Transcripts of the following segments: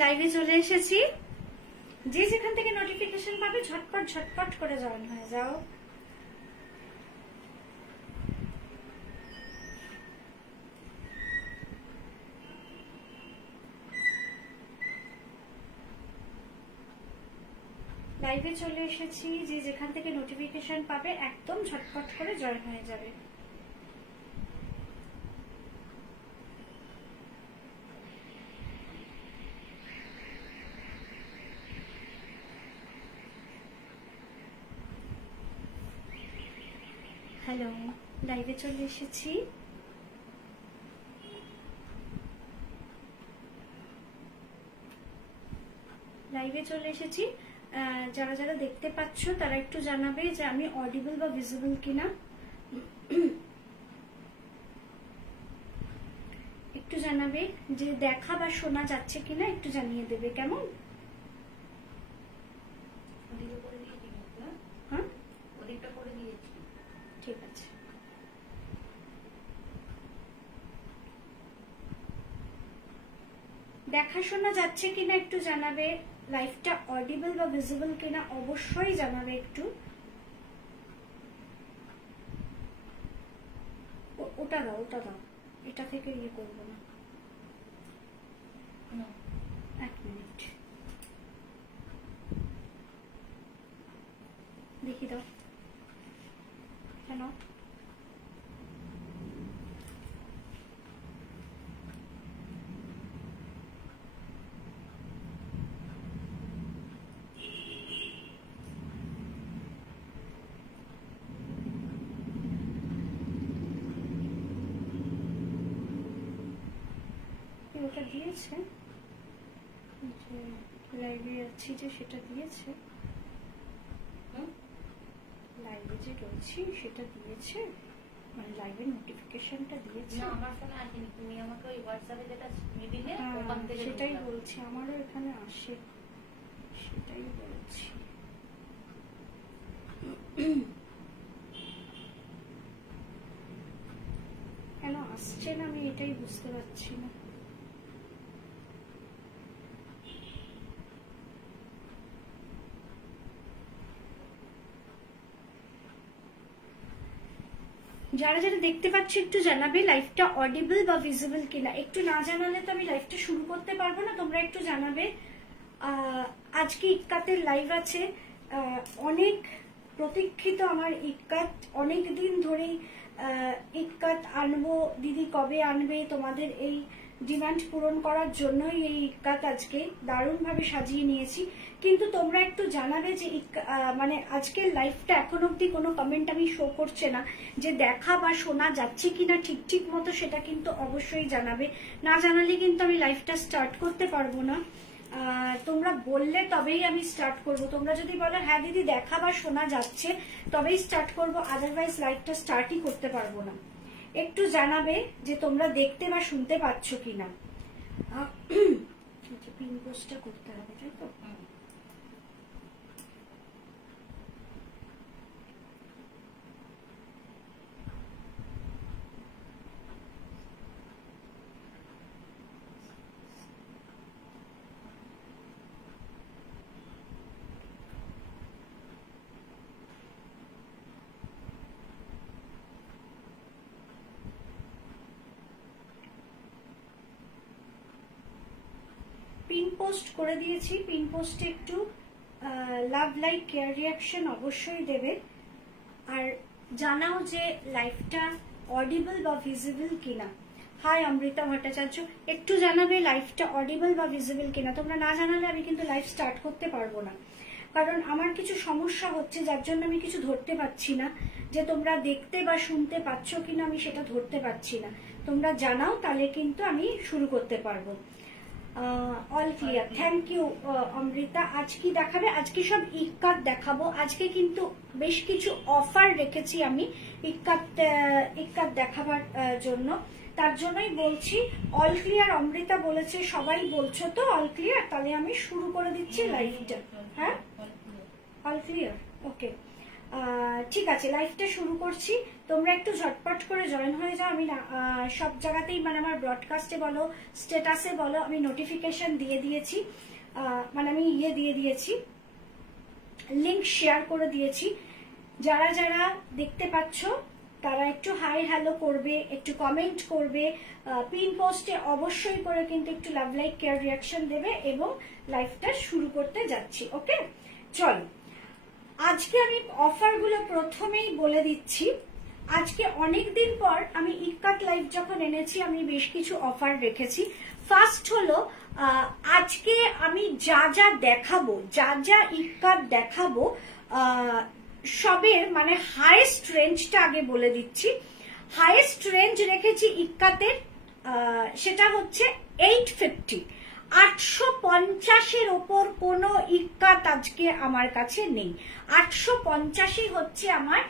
লাইভে চলে এসেছি। যে যেখান থেকে নোটিফিকেশন পাবে ঝটপট ঝটপট করে জয়েন হয়ে যাও। লাইভে চলে এসেছি, যে যেখান থেকে নোটিফিকেশন পাবে একদম ঝটপট করে জয়েন হয়ে যাবে। হ্যালো, লাইভে চলে এসেছি। লাইভে চলে এসেছি। যারা যারা দেখতে পাচ্ছ তারা একটু জানাবে যে আমি অডিবল বা ভিজিবল কিনা, একটু জানাবে যে দেখা বা শোনা যাচ্ছে কিনা, একটু জানিয়ে দেবে। কেমন? হ্যাঁ, ঠিক আছে। দেখা শোনা যাচ্ছে কিনা একটু জানাবে। লাইভটা অডিবল বা ভিজিবল কিনা অবশ্যই জানাবে একটু। ওটা দাও, ওটা দাও, এটা থেকে ইয়ে করবো না। এক মিনিট দেখি দাও। কেন ওটা দিয়েছে, যে লাইভে আছি যে সেটা দিয়েছে, লাইভে যে রয়েছি সেটা দিয়েছে, মানে লাইভের নোটিফিকেশনটা দিয়েছে। না, আমার ফোনে আসেনি, তুমি আমাকে ওই হোয়াটসঅ্যাপে যেটা দিলে ওখান থেকে সেটাই বলছি, আমারও এখানে আসে, সেটাই বলছি। কেন আসছে না আমি এটাই বুঝতে পারছি না। যারা যারা দেখতে পাচ্ছ একটু জানাবে লাইভটা অডিবল বা ভিজিবল কিনা। একটু না জানালে তো আমি লাইভটা শুরু করতে পারবো না, তোমরা একটু জানাবে। আজকে ইক্কাতের লাইভ আছে, অনেক প্রতীক্ষিত আমার ইক্কাত, অনেক দিন ধরেই ইক্কাত আনবো, দিদি কবে আনবে, তোমাদের এই ডিমান্ড পূরণ করার জন্যই এই ইক্কাত আজকে দারুণভাবে সাজিয়ে নিয়েছি। কিন্তু তোমরা একটু জানাবে যে মানে আজকের লাইভটা এখন অব্দি কোনো কমেন্ট আমি শো করছে না, যে দেখা বা শোনা যাচ্ছে কিনা ঠিক মতো, সেটা কিন্তু অবশ্যই জানাবে। না জানালে কিন্তু আমি লাইভটা স্টার্ট করতে পারবো না। তোমরা বললে তবেই আমি স্টার্ট করব। তোমরা যদি বলো হ্যাঁ দিদি দেখা বা শোনা যাচ্ছে তবেই স্টার্ট করব, আদারওয়াইজ লাইভটা স্টার্টই করতে পারবো না। একটু জানাবে যে তোমরা দেখতে বা শুনতে পাচ্ছ কিনা। পিন পোস্টটা করতে হবে, তাই তো? পিন পোস্ট করে দিয়েছি, পিন পোস্টে একটু লাভ লাইক কেয়ার রিয়াকশন অবশ্যই দেবে, আর জানাও যে লাইভটা অডিবল বা ভিজিবল কিনা। হাই অমৃতা ভট্টাচার্য, একটু জানাবে লাইভটা অডিবল বা ভিজিবল কিনা। তোমরা না জানালে আমি কিন্তু লাইভ স্টার্ট করতে পারবো না, কারণ আমার কিছু সমস্যা হচ্ছে যার জন্য আমি কিছু ধরতে পারছি না, যে তোমরা দেখতে বা শুনতে পাচ্ছ কিনা আমি সেটা ধরতে পারছি না। তোমরা জানাও, তাহলে কিন্তু আমি শুরু করতে পারবো। All clear, thank you Amrita. আজ কি দেখাবে? আজকে সব ইক্কাত দেখাবো। আজকে কিন্তু বেশ কিছু অফার রেখেছি আমি ইক্কাত দেখাবার জন্য, তার জন্যই বলছি অল ক্লিয়ার। অমৃতা বলেছে সবাই বলছো তো অল ক্লিয়ার, তাহলে আমি শুরু করে দিচ্ছি লাইভটা। হ্যাঁ, অল ক্লিয়ার, ওকে। ঠিক আছে, লাইভটা শুরু করছি। তোমরা একটু ঝটপট করে জয়েন হয়ে যাও। আমি সব জায়গাতেই মানে আমার ব্রডকাস্টে বলো, স্ট্যাটাসে বলো, আমি নোটিফিকেশন দিয়ে দিয়েছি, মানে আমি দিয়ে দিয়েছি, লিংক শেয়ার করে দিয়েছি। যারা যারা দেখতে পাচ্ছ তারা একটু হাই হ্যালো করবে, একটু কমেন্ট করবে, পিন পোস্টে অবশ্যই করে কিন্তু একটু লাভ লাইক কেয়ার রিয়াকশন দেবে এবং লাইভটা শুরু করতে যাচ্ছি। ওকে, চলো। আজকে আমি অফারগুলো প্রথমেই বলে দিচ্ছি। আজকে অনেকদিন পর আমি ইক্কাত লাইভ যখন এনেছি আমি বেশ কিছু অফার রেখেছি। ফার্স্ট হলো আজকে আমি যা যা দেখাবো, যা যা ইক্কাত দেখাবো, সবের মানে হাইয়েস্ট রেঞ্জটা আগে বলে দিচ্ছি। হাইয়েস্ট রেঞ্জ রেখেছি ইক্কাতের, সেটা হচ্ছে 850। 850-এর ওপর কোনো ইক্কাত আজকে আমার কাছে নেই। 850-ই হচ্ছে আমার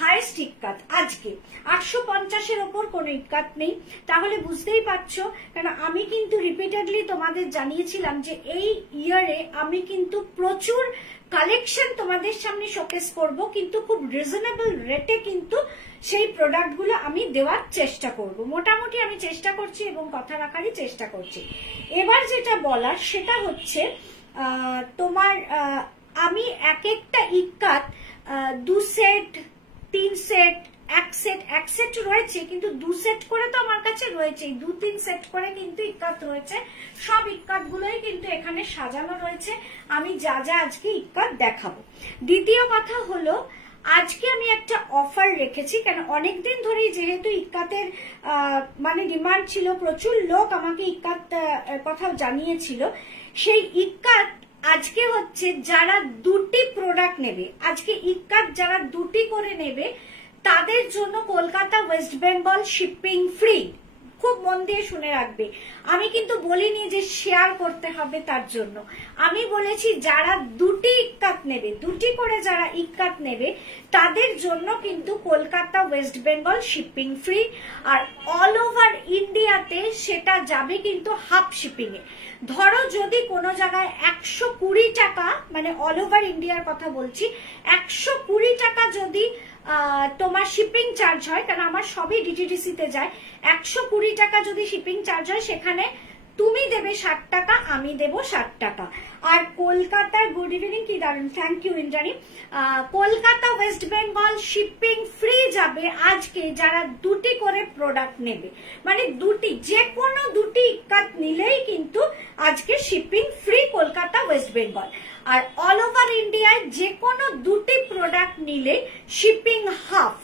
হাইয়েস্ট ইক্কাত আজকে। 850-এর ওপর কোনো ইক্কাত নেই। তাহলে বুঝতেই পারছো, কারণ আমি কিন্তু রিপিটেডলি তোমাদের জানিয়েছিলাম যে এই ইয়ারে আমি কিন্তু প্রচুর কালেকশন তোমাদের সামনে শোকেস করব, কিন্তু খুব রিজনেবল রেটে কিন্তু সেই প্রোডাক্টগুলো আমি দেওয়ার চেষ্টা করব। মোটামুটি আমি চেষ্টা করছি এবং কথা রাখারই চেষ্টা করছি। এবার যেটা বলার সেটা হচ্ছে তোমার আমি এক একটা ইক্কাত 2 সেট, 3 সেট, এক সেট রয়েছে, কিন্তু 2 সেট করে তো আমার কাছে রয়েছে, 2-3 সেট করে কিন্তু ইক্কাত রয়েছে। সব ইক্কাত গুলোই কিন্তু এখানে সাজানো রয়েছে। আমি যা যা আজকে ইক্কাত দেখাবো। দ্বিতীয় কথা হলো আজকে আমি একটা অফার রেখেছি, কেন অনেকদিন ধরেই যেহেতু ইক্কাতের মানে ডিমান্ড ছিল, প্রচুর লোক আমাকে ইক্কাত কথা জানিয়েছিল। সেই ইক্কাত আজকে হচ্ছে যারা 2টি প্রোডাক্ট নেবে, আজকে ইক্কাত যারা 2টি করে নেবে তাদের জন্য কলকাতা ওয়েস্ট বেঙ্গল শিপিং ফ্রি। খুব মন দিয়ে শুনে রাখবে, আমি কিন্তু বলিনি যে শেয়ার করতে হবে তার জন্য। আমি বলেছি যারা 2টি ইক্কাত নেবে, 2টি করে যারা ইক্কাত নেবে তাদের জন্য কিন্তু কলকাতা ওয়েস্ট বেঙ্গল শিপিং ফ্রি। আর অল ওভার ইন্ডিয়াতে সেটা যাবে কিন্তু হাফ শিপিং এ। ধরো যদি কোনো জায়গায় 120 টাকা, মানে অল ওভার ইন্ডিয়ার কথা বলছি, 120 টাকা যদি তোমার শিপিং চার্জ হয়, কারণ আমার সবই ডিটিডিসি তে যায়, 120 টাকা যদি শিপিং চার্জ হয় সেখানে তুমি দেবে 60 টাকা, আমি দেব 60 টাকা। আর কলকাতার, গুড ইভিনিং, কি দারুন, thank you Indrani. Kolkata West Bengal shipping free যাবে আজকে যারা 2টি করে প্রোডাক্ট নেবে, মানে 2টি, যে কোনো 2টি ইক্কাত নিলেই কিন্তু আজকে শিপিং ফ্রি কলকাতা ওয়েস্ট বেঙ্গল। আর অল ওভার ইন্ডিয়ায় যে কোনো 2টি প্রোডাক্ট নিলে শিপিং হাফ।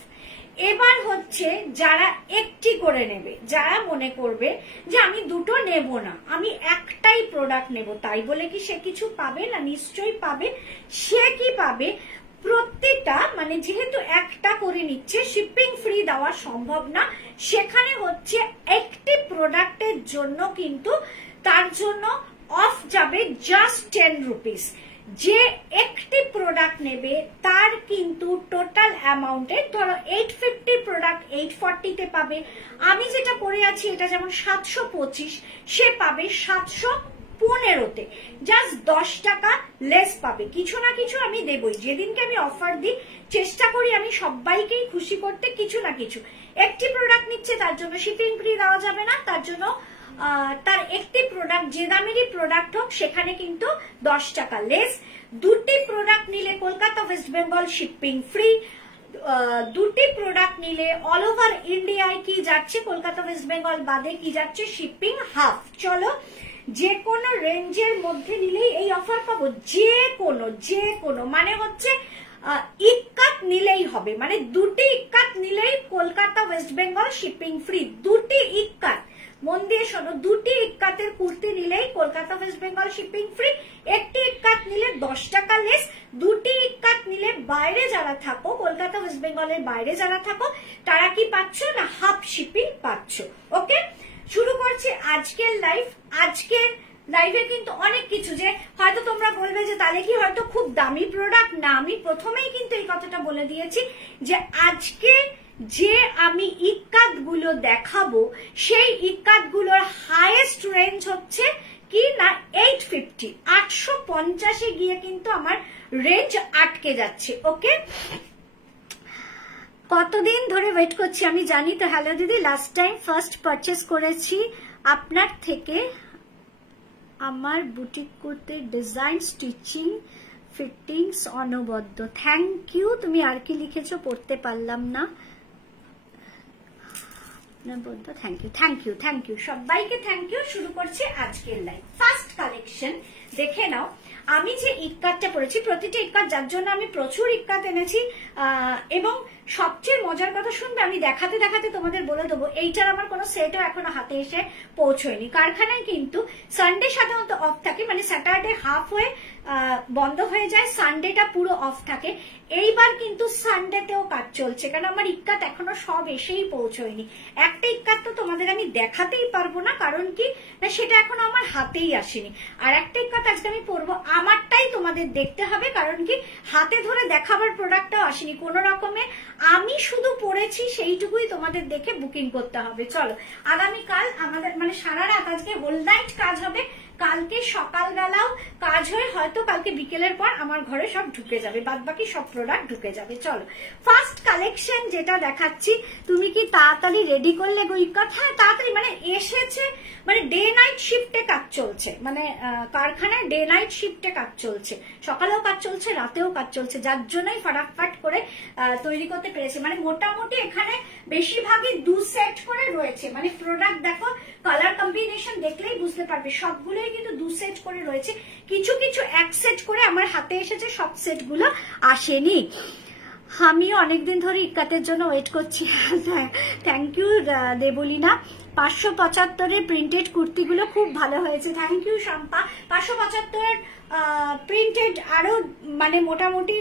এবার হচ্ছে যারা একটি করে নেবে, যারা মনে করবে যে আমি 2টো নেব না, আমি একটাই প্রোডাক্ট নেব, তাই বলে কি সে কিছু পাবে না? নিশ্চয়ই পাবে। সে কি পাবে? প্রত্যেকটা, মানে যেহেতু একটা করে নিচ্ছে, শিপিং ফ্রি দেওয়া সম্ভব না, সেখানে হচ্ছে একটি প্রোডাক্টের জন্য কিন্তু তার জন্য অফ যাবে জাস্ট 10 রুপিস। যে একটি প্রোডাক্ট নেবে তার কিন্তু টোটাল অ্যামাউন্টে, ধরো 850 প্রোডাক্ট 840-তে পাবে। আমি যেটা পরে আছি এটা যেমন 725, সে পাবে 715-তে, জাস্ট 10 টাকা লেস পাবে। কিছু না কিছু আমি দেবই, যেদিনকে আমি অফার দিই চেষ্টা করি আমি সবাইকেই খুশি করতে, কিছু না কিছু। একটি প্রোডাক্ট নিচ্ছে তার জন্য শিপিং ফ্রি দেওয়া যাবে না, তার জন্য তার একটি প্রোডাক্ট যে দামেরই প্রোডাক্ট হোক সেখানে কিন্তু 10 টাকা লেস। 2টি প্রোডাক্ট নিলে কলকাতা ওয়েস্ট বেঙ্গল শিপিং ফ্রি। 2টি প্রোডাক্ট নিলে অল ওভার ইন্ডিয়ায় কি যাচ্ছে, কলকাতা ওয়েস্ট বেঙ্গল বাদে কি যাচ্ছে, শিপিং হাফ। চলো, যে কোনো রেঞ্জের মধ্যে নিলেই এই অফার পাবো, যে কোনো মানে হচ্ছে ইক্কাত নিলেই হবে, মানে 2টি ইক্কাত নিলেই কলকাতা ওয়েস্ট বেঙ্গল শিপিং ফ্রি। 2টি ইক্কাত, মন দিয়ে শোনো, 2টি ইক্কাতের কুর্তি নিলেই কলকাতা ওয়েস্ট বেঙ্গল শিপিং ফ্রি। একটি ইক্কাত নিলে 10 টাকা লেস। 2টি ইক্কাত নিলে বাইরে যারা থাকো, কলকাতা ওয়েস্ট বেঙ্গলের বাইরে যারা থাকো, তারা কি পাচ্ছ না, হাফ শিপিং পাচ্ছ। ওকে, শুরু করছি আজকের লাইভ। আজকের লাইভে কিন্তু অনেক কিছু, যে হয়তো তোমরা বলবে যে তাহলে কি হয়তো খুব দামি প্রোডাক্ট না, আমি প্রথমেই কিন্তু এই কথাটা বলে দিয়েছি যে আজকে যে আমি ইক্কাত গুলো দেখাবো সেই ইক্কাত গুলোর হাইয়েস্ট রেঞ্জ হচ্ছে কি না 850। 850, 850 গিয়ে কিন্তু আমার রেঞ্জ আটকে যাচ্ছে। ওকে, কতদিন ধরে ওয়েট করছি আমি জানি তো। হ্যালো দিদি, লাস্ট টাইম ফার্স্ট পারচেস করেছি আপনার থেকে আমার বুটিক করতে, ডিজাইন, স্টিচিং, ফিটিংস অনবদ্য। Thank you. তুমি আর কি লিখেছো পড়তে পারলাম না। Thank you, thank you, thank you, সবাইকে থ্যাংক ইউ। শুরু করছি আজকের লাইভ। ফার্স্ট কালেকশন দেখে নাও। আমি যে ইক্কাতটা পরেছি, প্রতিটা ইক্কাত, যার জন্য আমি প্রচুর ইক্কাত এনেছি, এবং সবচেয়ে মজার কথা শুনবে, আমি দেখাতে দেখাতে তোমাদের বলে দেবো, এইটার আমার কোনো সেটও এখনো হাতে এসে পৌঁছয়নি। কারখানায় কিন্তু সানডে সাধারণত অফ থাকে, মানে স্যাটারডে হাফ হয়ে বন্ধ হয়ে যায়, সানডেটা পুরো অফ থাকে। এইবার কিন্তু সানডেতেও কাজ চলছে, কারণ আমার ইক্কাত এখনো সব এসেই পৌঁছয়নি। একটা ইক্কাত তো তোমাদের আমি দেখাতেই পারবো না, কারণ কি না সেটা এখনো আমার হাতেই আসেনি। আর একটা ইক্কাত আজকে আমি পরবো, আমারটাই তোমাদের দেখতে হবে, কারণ কি হাতে ধরে দেখাবার প্রোডাক্টটাও আসেনি। কোনো রকমে আমি শুধু পড়েছি সেইটুকুই তোমাদের দেখে বুকিং করতে হবে। চলো, আগামীকাল আমাদের মানে সারা রাত, আজকে হোল নাইট কাজ হবে, কালকে সকালবেলাও কাজ হয়ে হয়তো কালকে বিকেলের পর আমার ঘরে সব ঢুকে যাবে, বাদ বাকি সব প্রোডাক্ট ঢুকে যাবে। চলো, ফার্স্ট কালেকশন যেটা দেখাচ্ছি, তুমি কি তাড়াতাড়ি রেডি করলে গো ইক্কাত? হ্যাঁ, তাড়াতাড়ি, মানে এসেছে, মানে ডে নাইট শিফটে কাজ চলছে, মানে কারখানায় ডে নাইট শিফটে কাজ চলছে, সকালেও কাজ চলছে, রাতেও কাজ চলছে, যার জন্যই ফাটাফাট করে তৈরি করতে পেরেছে। মানে মোটামুটি এখানে বেশিরভাগই 2 সেট করে রয়েছে, মানে প্রোডাক্ট দেখো, কালার কম্বিনেশন দেখলেই বুঝতে পারবে, সবগুলোই কিন্তু 2 সেট করে রয়েছে। কিছু কিছু 1 সেট করে আমার হাতে এসেছে, সব সেট গুলো আসেনি। আমি অনেকদিন ধরে ইক্কাতের জন্য ওয়েট করছি। Thank you Debalina. 575 প্রিন্টেড কুর্তিগুলো খুব ভালো হয়েছে, থ্যাংক ইউ শম্পা। 575 প্রিন্টেড আরো মানে মোটামুটি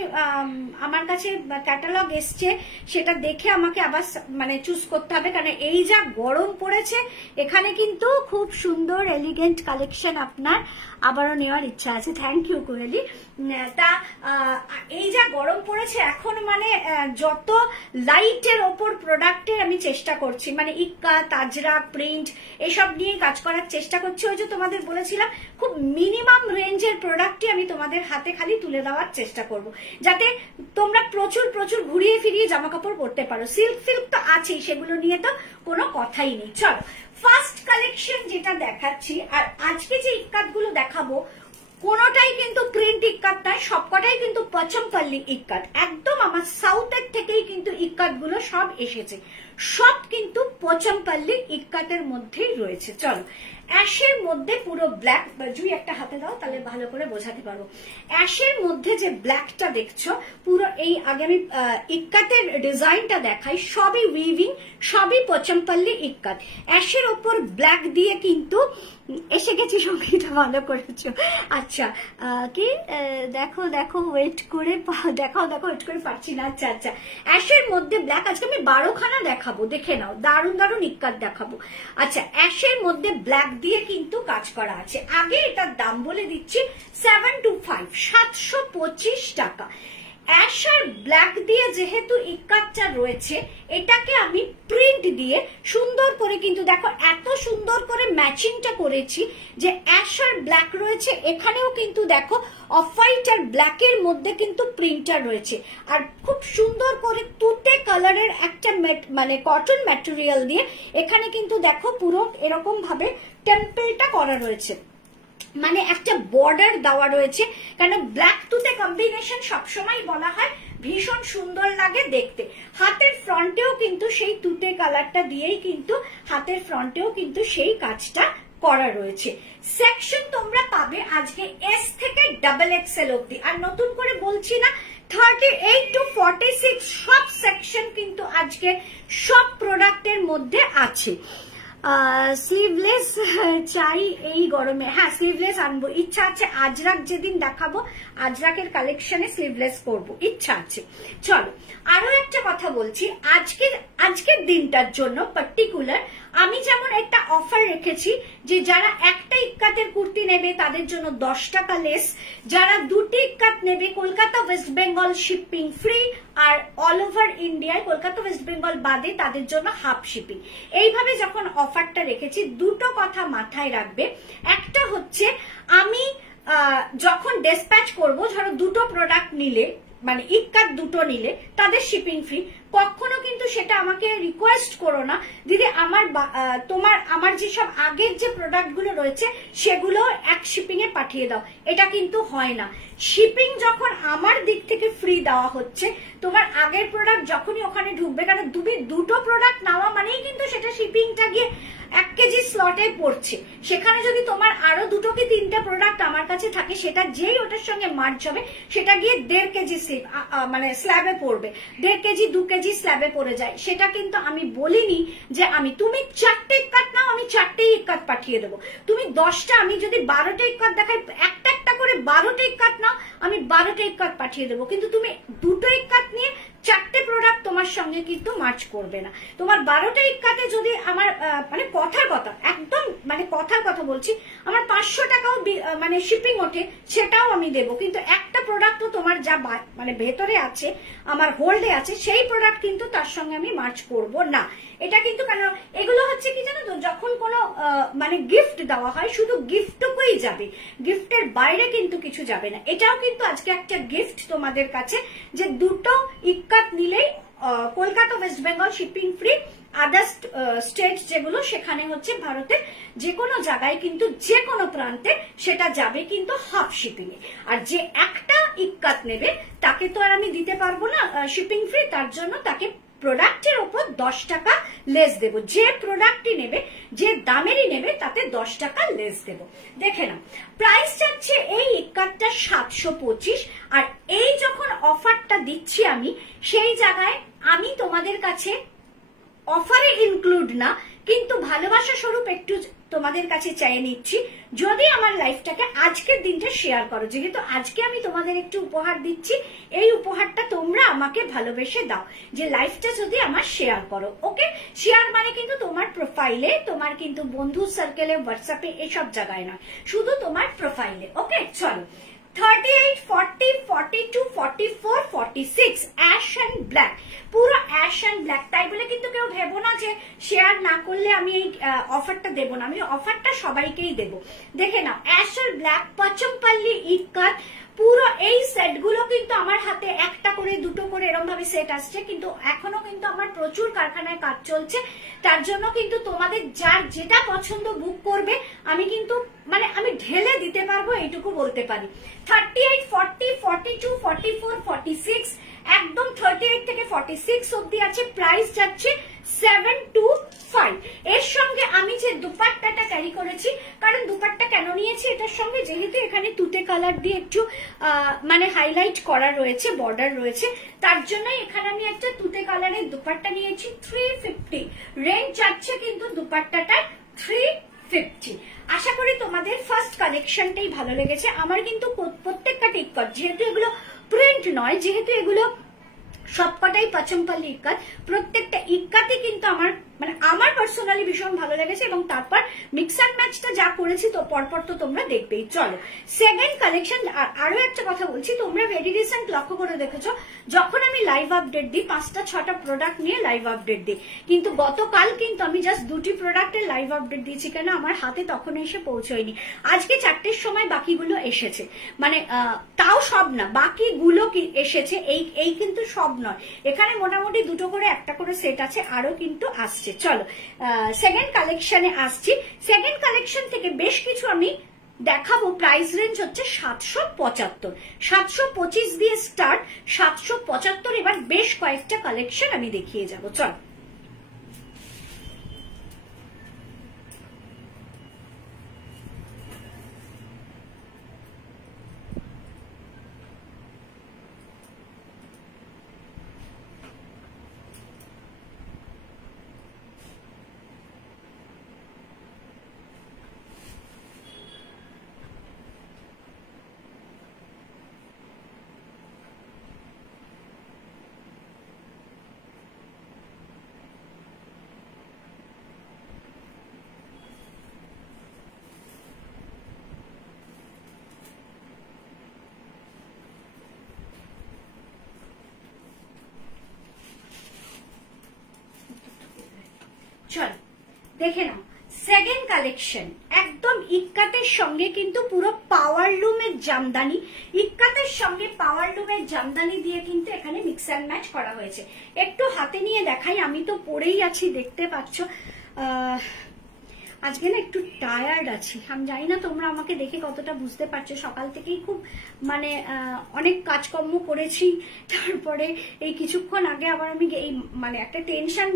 আমার কাছে ক্যাটালগ এসছে, সেটা দেখে আমাকে আবার মানে চুজ করতে হবে, কারণ এই যা গরম পড়েছে এখানে কিন্তু খুব সুন্দর এলিগেন্ট কালেকশন আপনার আবারও নেওয়ার ইচ্ছা আছে। Thank you Koheli. তা এই যা গরম পড়েছে এখন, মানে যত লাইটের ওপর প্রোডাক্টের আমি চেষ্টা করছি, মানে ইক্কাত, আজরাক, প্রিন্ট এসব নিয়ে কাজ করার চেষ্টা করছি। ওই যে তোমাদের বলেছিলাম, খুব মিনিমাম রেঞ্জের প্রোডাক্টই আমি তোমাদের হাতে খালি তুলে দেওয়ার চেষ্টা করব, যাতে তোমরা প্রচুর প্রচুর ঘুরিয়ে ফিরিয়ে জামা কাপড় পরতে পারো। সিল্ক ফিল্ক তো আছেই, সেগুলো নিয়ে তো কোনো কথাই নেই। চলো, ফার্স্ট কালেকশন যেটা দেখাচ্ছি, আর আজকে যে ইক্কাত গুলো দেখাবো কোনোটাই কিন্তু প্রিন্ট ইক্কাত নয়, সবকটাই কিন্তু পচমপল্লী ইক্কাত। একদম আমার সাউথের থেকেই কিন্তু ইক্কাত গুলো সব এসেছে, সব কিন্তু পচমপল্লী ইক্কাতের মধ্যেই রয়েছে। চলো, অ্যাশের মধ্যে পুরো ব্ল্যাক, জুই একটা হাতে দাও তাহলে ভালো করে বোঝাতে পারবো। অ্যাশের মধ্যে যে ব্ল্যাকটা দেখছো, পুরো এই আগে আমি ইক্কাতের ডিজাইনটা দেখাই, সবই উইভিং, সবই পচমপল্লী ইক্কাত। অ্যাশের ওপর ব্ল্যাক দিয়ে কিন্তু এসে গেছি, সঙ্গীটা ভালো করেছো। আচ্ছা, কি দেখো দেখো ওয়েট করে দেখাও, দেখো ওয়েট করে পারছি না। আচ্ছা আচ্ছা, অ্যাশের মধ্যে ব্ল্যাক, আজকে আমি 12খানা দেখাবো, দেখে নাও, দারুণ দারুণ ইক্কাত দেখাবো। আচ্ছা, অ্যাশের মধ্যে ব্ল্যাক দিয়ে কিন্তু কাজ করা আছে। আগে এটার দাম বলে দিচ্ছি 725, 725 টাকা। অ্যাশ আর ব্ল্যাক দিয়ে যেহেতু ইক্কাতটা রয়েছে, এটাকে আমি প্রিন্ট দিয়ে সুন্দর করে কিন্তু দেখো এত সুন্দর করে ম্যাচিংটা করেছি, যে অ্যাশ আর ব্ল্যাক রয়েছে, এখানেও কিন্তু দেখো অফ হোয়াইট আর ব্ল্যাকের মধ্যে কিন্তু প্রিন্টটা রয়েছে, আর খুব সুন্দর করে তুতে কালারের একটা মানে কটন ম্যাটেরিয়াল দিয়ে এখানে কিন্তু দেখো পুরো এরকম ভাবে টেম্পলটা করা রয়েছে, মানে একটা বর্ডার দেওয়া রয়েছে। কেন ব্ল্যাক তুতে কম্বিনেশন সবসময় বলা হয় ভীষণ সুন্দর লাগে দেখতে। হাতের ফ্রন্টেও কিন্তু সেই তুতে কালারটা দিয়েই কিন্তু হাতের ফ্রন্টেও কিন্তু সেই কাজটা করা রয়েছে। সেকশন তোমরা পাবে আজকে এস থেকে XXL অব্দি, আর নতুন করে বলছি না, 38 to 46 সব সেকশন কিন্তু আজকে সব প্রোডাক্টের মধ্যে আছে। স্লিভলেস চাই এই গরমে, হ্যাঁ স্লিভলেস আনবো, ইচ্ছা আছে। আজরাক যেদিন দেখাবো, আজরাকের কালেকশনে স্লিভলেস করব, ইচ্ছা আছে। চলো, আরো একটা কথা বলছি, আজকের দিনটার জন্য পার্টিকুলার আমি যেমন একটা অফার রেখেছি, যে যারা একটা ইক্কাতের কুর্তি নেবে তাদের জন্য 10 টাকা লেস, যারা 2টি ইক্কাত নেবে কলকাতা ওয়েস্ট বেঙ্গল শিপিং ফ্রি, আর অল ওভার ইন্ডিয়ায় কলকাতা ওয়েস্ট বেঙ্গল বাদে তাদের জন্য হাফ শিপিং। এইভাবে যখন অফারটা রেখেছি, দুটো কথা মাথায় রাখবে। একটা হচ্ছে, আমি যখন ডিসপ্যাচ করব, ধরো দুটো প্রোডাক্ট নিলে, মানে ইক্কাত দুটো নিলে তাদের শিপিং ফ্রি, কখনো কিন্তু সেটা আমাকে রিকোয়েস্ট করো না দিদি আমার যেসব আগের যে প্রোডাক্ট গুলো রয়েছে সেগুলো এক শিপিং এ পাঠিয়ে দাও, এটা কিন্তু হয় না। শিপিং যখন আমার দিক থেকে ফ্রি দেওয়া হচ্ছে, তোমার আগের প্রোডাক্ট যখনই ওখানে ঢুকবে, কারণ তুমি দুটো প্রোডাক্ট নেওয়া মানেই কিন্তু সেটা শিপিংটা গিয়ে 1 কেজি স্লটে পড়ছে। সেখানে যদি তোমার আরো 2 কি 3টে প্রোডাক্ট আমার কাছে থাকে, সেটা যেই ওটার সঙ্গে মার্চ হবে সেটা গিয়ে 1.5 কেজি মানে স্ল্যাবে পড়বে, 1.5 কেজি 2 কেজি স্ল্যাবে পড়ে যায়। সেটা কিন্তু আমি বলিনি যে তুমি 4টে ইক্কাত নাও, আমি 4টেই ইক্কাত পাঠিয়ে দেবো। তুমি 10টা, আমি যদি 12টা ইক্কাত দেখাই, একটা একটা করে 12টা ইক্কাত নাও, আমি 12টা ইক্কাত পাঠিয়ে দেবো। কিন্তু তুমি 2টো ইক্কাত নিয়ে 4টে প্রোডাক্ট তোমার সঙ্গে কিন্তু মার্চ করবে না। তোমার 12টা ইক্কাতে যদি আমার মানে কথার কথা, একদম মানে কথার কথা বলছি, আমার 500 টাকাও মানে শিপিং ওঠে, সেটাও আমি দেবো। কিন্তু একটা প্রোডাক্টও তোমার যা মানে ভেতরে আছে, আমার হোল্ডে আছে, সেই প্রোডাক্ট কিন্তু তার সঙ্গে আমি মার্চ করব না। এটা কিন্তু কেন, এগুলো হচ্ছে কি জানো তো, যখন কোনো মানে গিফট দেওয়া হয়, শুধু গিফটটুকুই যাবে, গিফটের বাইরে কিন্তু কিছু যাবে না। এটাও কিন্তু আজকে একটা গিফট তোমাদের কাছে, যে দুটো ইক্কাত নিলেই Kolkata West Bengal shipping free, others state যেগুলো সেখানে হচ্ছে ভারতের যে কোনো জায়গায় কিন্তু যে কোনো প্রান্তে সেটা যাবে কিন্তু হাফ শিপিং এ। আর যে একটা ইক্কাত নেবে তাকে তো আর আমি দিতে পারবো না শিপিং ফ্রি, তার জন্য তাকে প্রোডাক্টের উপর 10 টাকা লেস দেবো। যে প্রোডাক্টই নেবে, যে দামেরই নেবে, তাতে 10 টাকা লেস দেবো। দেখে নাও, প্রাইস যাচ্ছে এই ইক্কাতটা 725। আর এই যখন অফারটা দিচ্ছি আমি, সেই জায়গায় আমি তোমাদের কাছে অফারে ইনক্লুড না, কিন্তু ভালোবাসা স্বরূপ একটু তোমাদের কাছে চাইয়ে নিচ্ছি, যদি আমার লাইফটাকে আজকের দিনটা শেয়ার করো। যেহেতু আজকে আমি তোমাদের একটু উপহার দিচ্ছি, এই উপহারটা তোমরা আমাকে ভালোবেসে দাও, যে লাইফটা যদি আমার শেয়ার করো। ওকে, শেয়ার মানে কিন্তু তোমার প্রোফাইলে, তোমার কিন্তু বন্ধু সার্কেলে, হোয়াটসঅ্যাপে, এসব জায়গায় নয়, শুধু তোমার প্রোফাইলে। ওকে, চলো। 38, 40, 42, 44, 46 অ্যাশ অ্যান্ড ব্ল্যাক, পুরো অ্যাশ অ্যান্ড ব্ল্যাক। তাই বলে কিন্তু কেউ ভেবো না যে শেয়ার না করলে আমি এই অফারটা দেবো না, আমি অফারটা সবাইকেই দেবো। দেখে নাও, অ্যাশ আর ব্ল্যাক পচমপল্লি ইক্কাত, পুরো এই সেটগুলো কিন্তু আমার হাতে একটা করে 2টো করে এরকম ভাবে সেট আসছে, কিন্তু এখনো কিন্তু আমার প্রচুর কারখানায় কাজ চলছে। তার জন্য কিন্তু তোমাদের যার যেটা পছন্দ বুক করবে, আমি কিন্তু মানে আমি ঢেলে দিতে পারবো, এইটুকু বলতে পারি। 38, 40, 42, 44, 46, একদম 38 থেকে 46 অব্দি আছে। প্রাইস যাচ্ছে 725। এর সঙ্গে আমি যে দুপাট্টাটা ক্যারি করেছি, কারণ দুপাট্টা কেন নিয়েছি এটার সঙ্গে, যেহেতু এখানে তুতে কালার দিয়ে একটু মানে হাইলাইট করা রয়েছে, বর্ডার রয়েছে, তার জন্য এখানে আমি একটা তুতে কালারের দুপাট্টা নিয়েছি। 350 রেঞ্জ যাচ্ছে কিন্তু দুপাট্টাটা 350। আশা করি তোমাদের ফার্স্ট কালেকশনটাই ভালো লেগেছে। আমার কিন্তু প্রত্যেকটা টিকট, যেহেতু এগুলো প্রিন্ট নয়, যেহেতু এগুলো সবকটাই পচমপল্লি ইক্কাত, প্রত্যেকটা ইক্কাতে কিন্তু আমার পার্সোনালি ভীষণ ভালো লেগেছে। এবং তারপর মিক্স অ্যান্ড ম্যাচটা যা করেছি তো পরপর তো তোমরা দেখবেই। চলো, সেকেন্ড কালেকশন। আরো একটা কথা বলছি, তোমরা ভেরি রিসেন্ট লক্ষ্য করে দেখেছো, যখন আমি লাইভ আপডেট দিই 5টা 6টা প্রোডাক্ট নিয়ে লাইভ আপডেট দিই, কিন্তু গতকাল কিন্তু আমি জাস্ট 2টি প্রোডাক্টের লাইভ আপডেট দিয়েছি, কেন আমার হাতে তখন এসে পৌঁছয়নি। আজকে 4টের সময় বাকিগুলো এসেছে, মানে তাও সব না, বাকিগুলো কি এসেছে, এই কিন্তু সব নয়, এখানে মোটামুটি 2টো করে একটা করে সেট আছে, আরো কিন্তু আসছে। চলো সেকেন্ড কালেকশনে আসছি। সেকেন্ড কালেকশন থেকে বেশ কিছু আমি দেখাবো। প্রাইস রেঞ্জ হচ্ছে 775, 725 দিয়ে স্টার্ট, 775। এবার বেশ কয়েকটা কালেকশন আমি দেখিয়ে যাবো। চলো, চলো দেখে নাও। সেকেন্ড কালেকশন একদম ইক্কাতের সঙ্গে কিন্তু পুরো পাওয়ারলুমের জামদানি, ইক্কাতের সঙ্গে পাওয়ারলুমের জামদানি দিয়ে কিন্তু এখানে মিক্স অ্যান্ড ম্যাচ করা হয়েছে। একটু হাতে নিয়ে দেখাই, আমি তো পরেই আছি দেখতে পাচ্ছ। আজকে না একটু টায়ার্ড আছি, আমি জানি না তোমরা আমাকে দেখে কতটা বুঝতে পারছো। সকাল থেকেই খুব মানে অনেক কাজকর্ম করেছি, তারপরে এই কিছুক্ষণ আগে আবার আমি এই মানে একটা টেনশন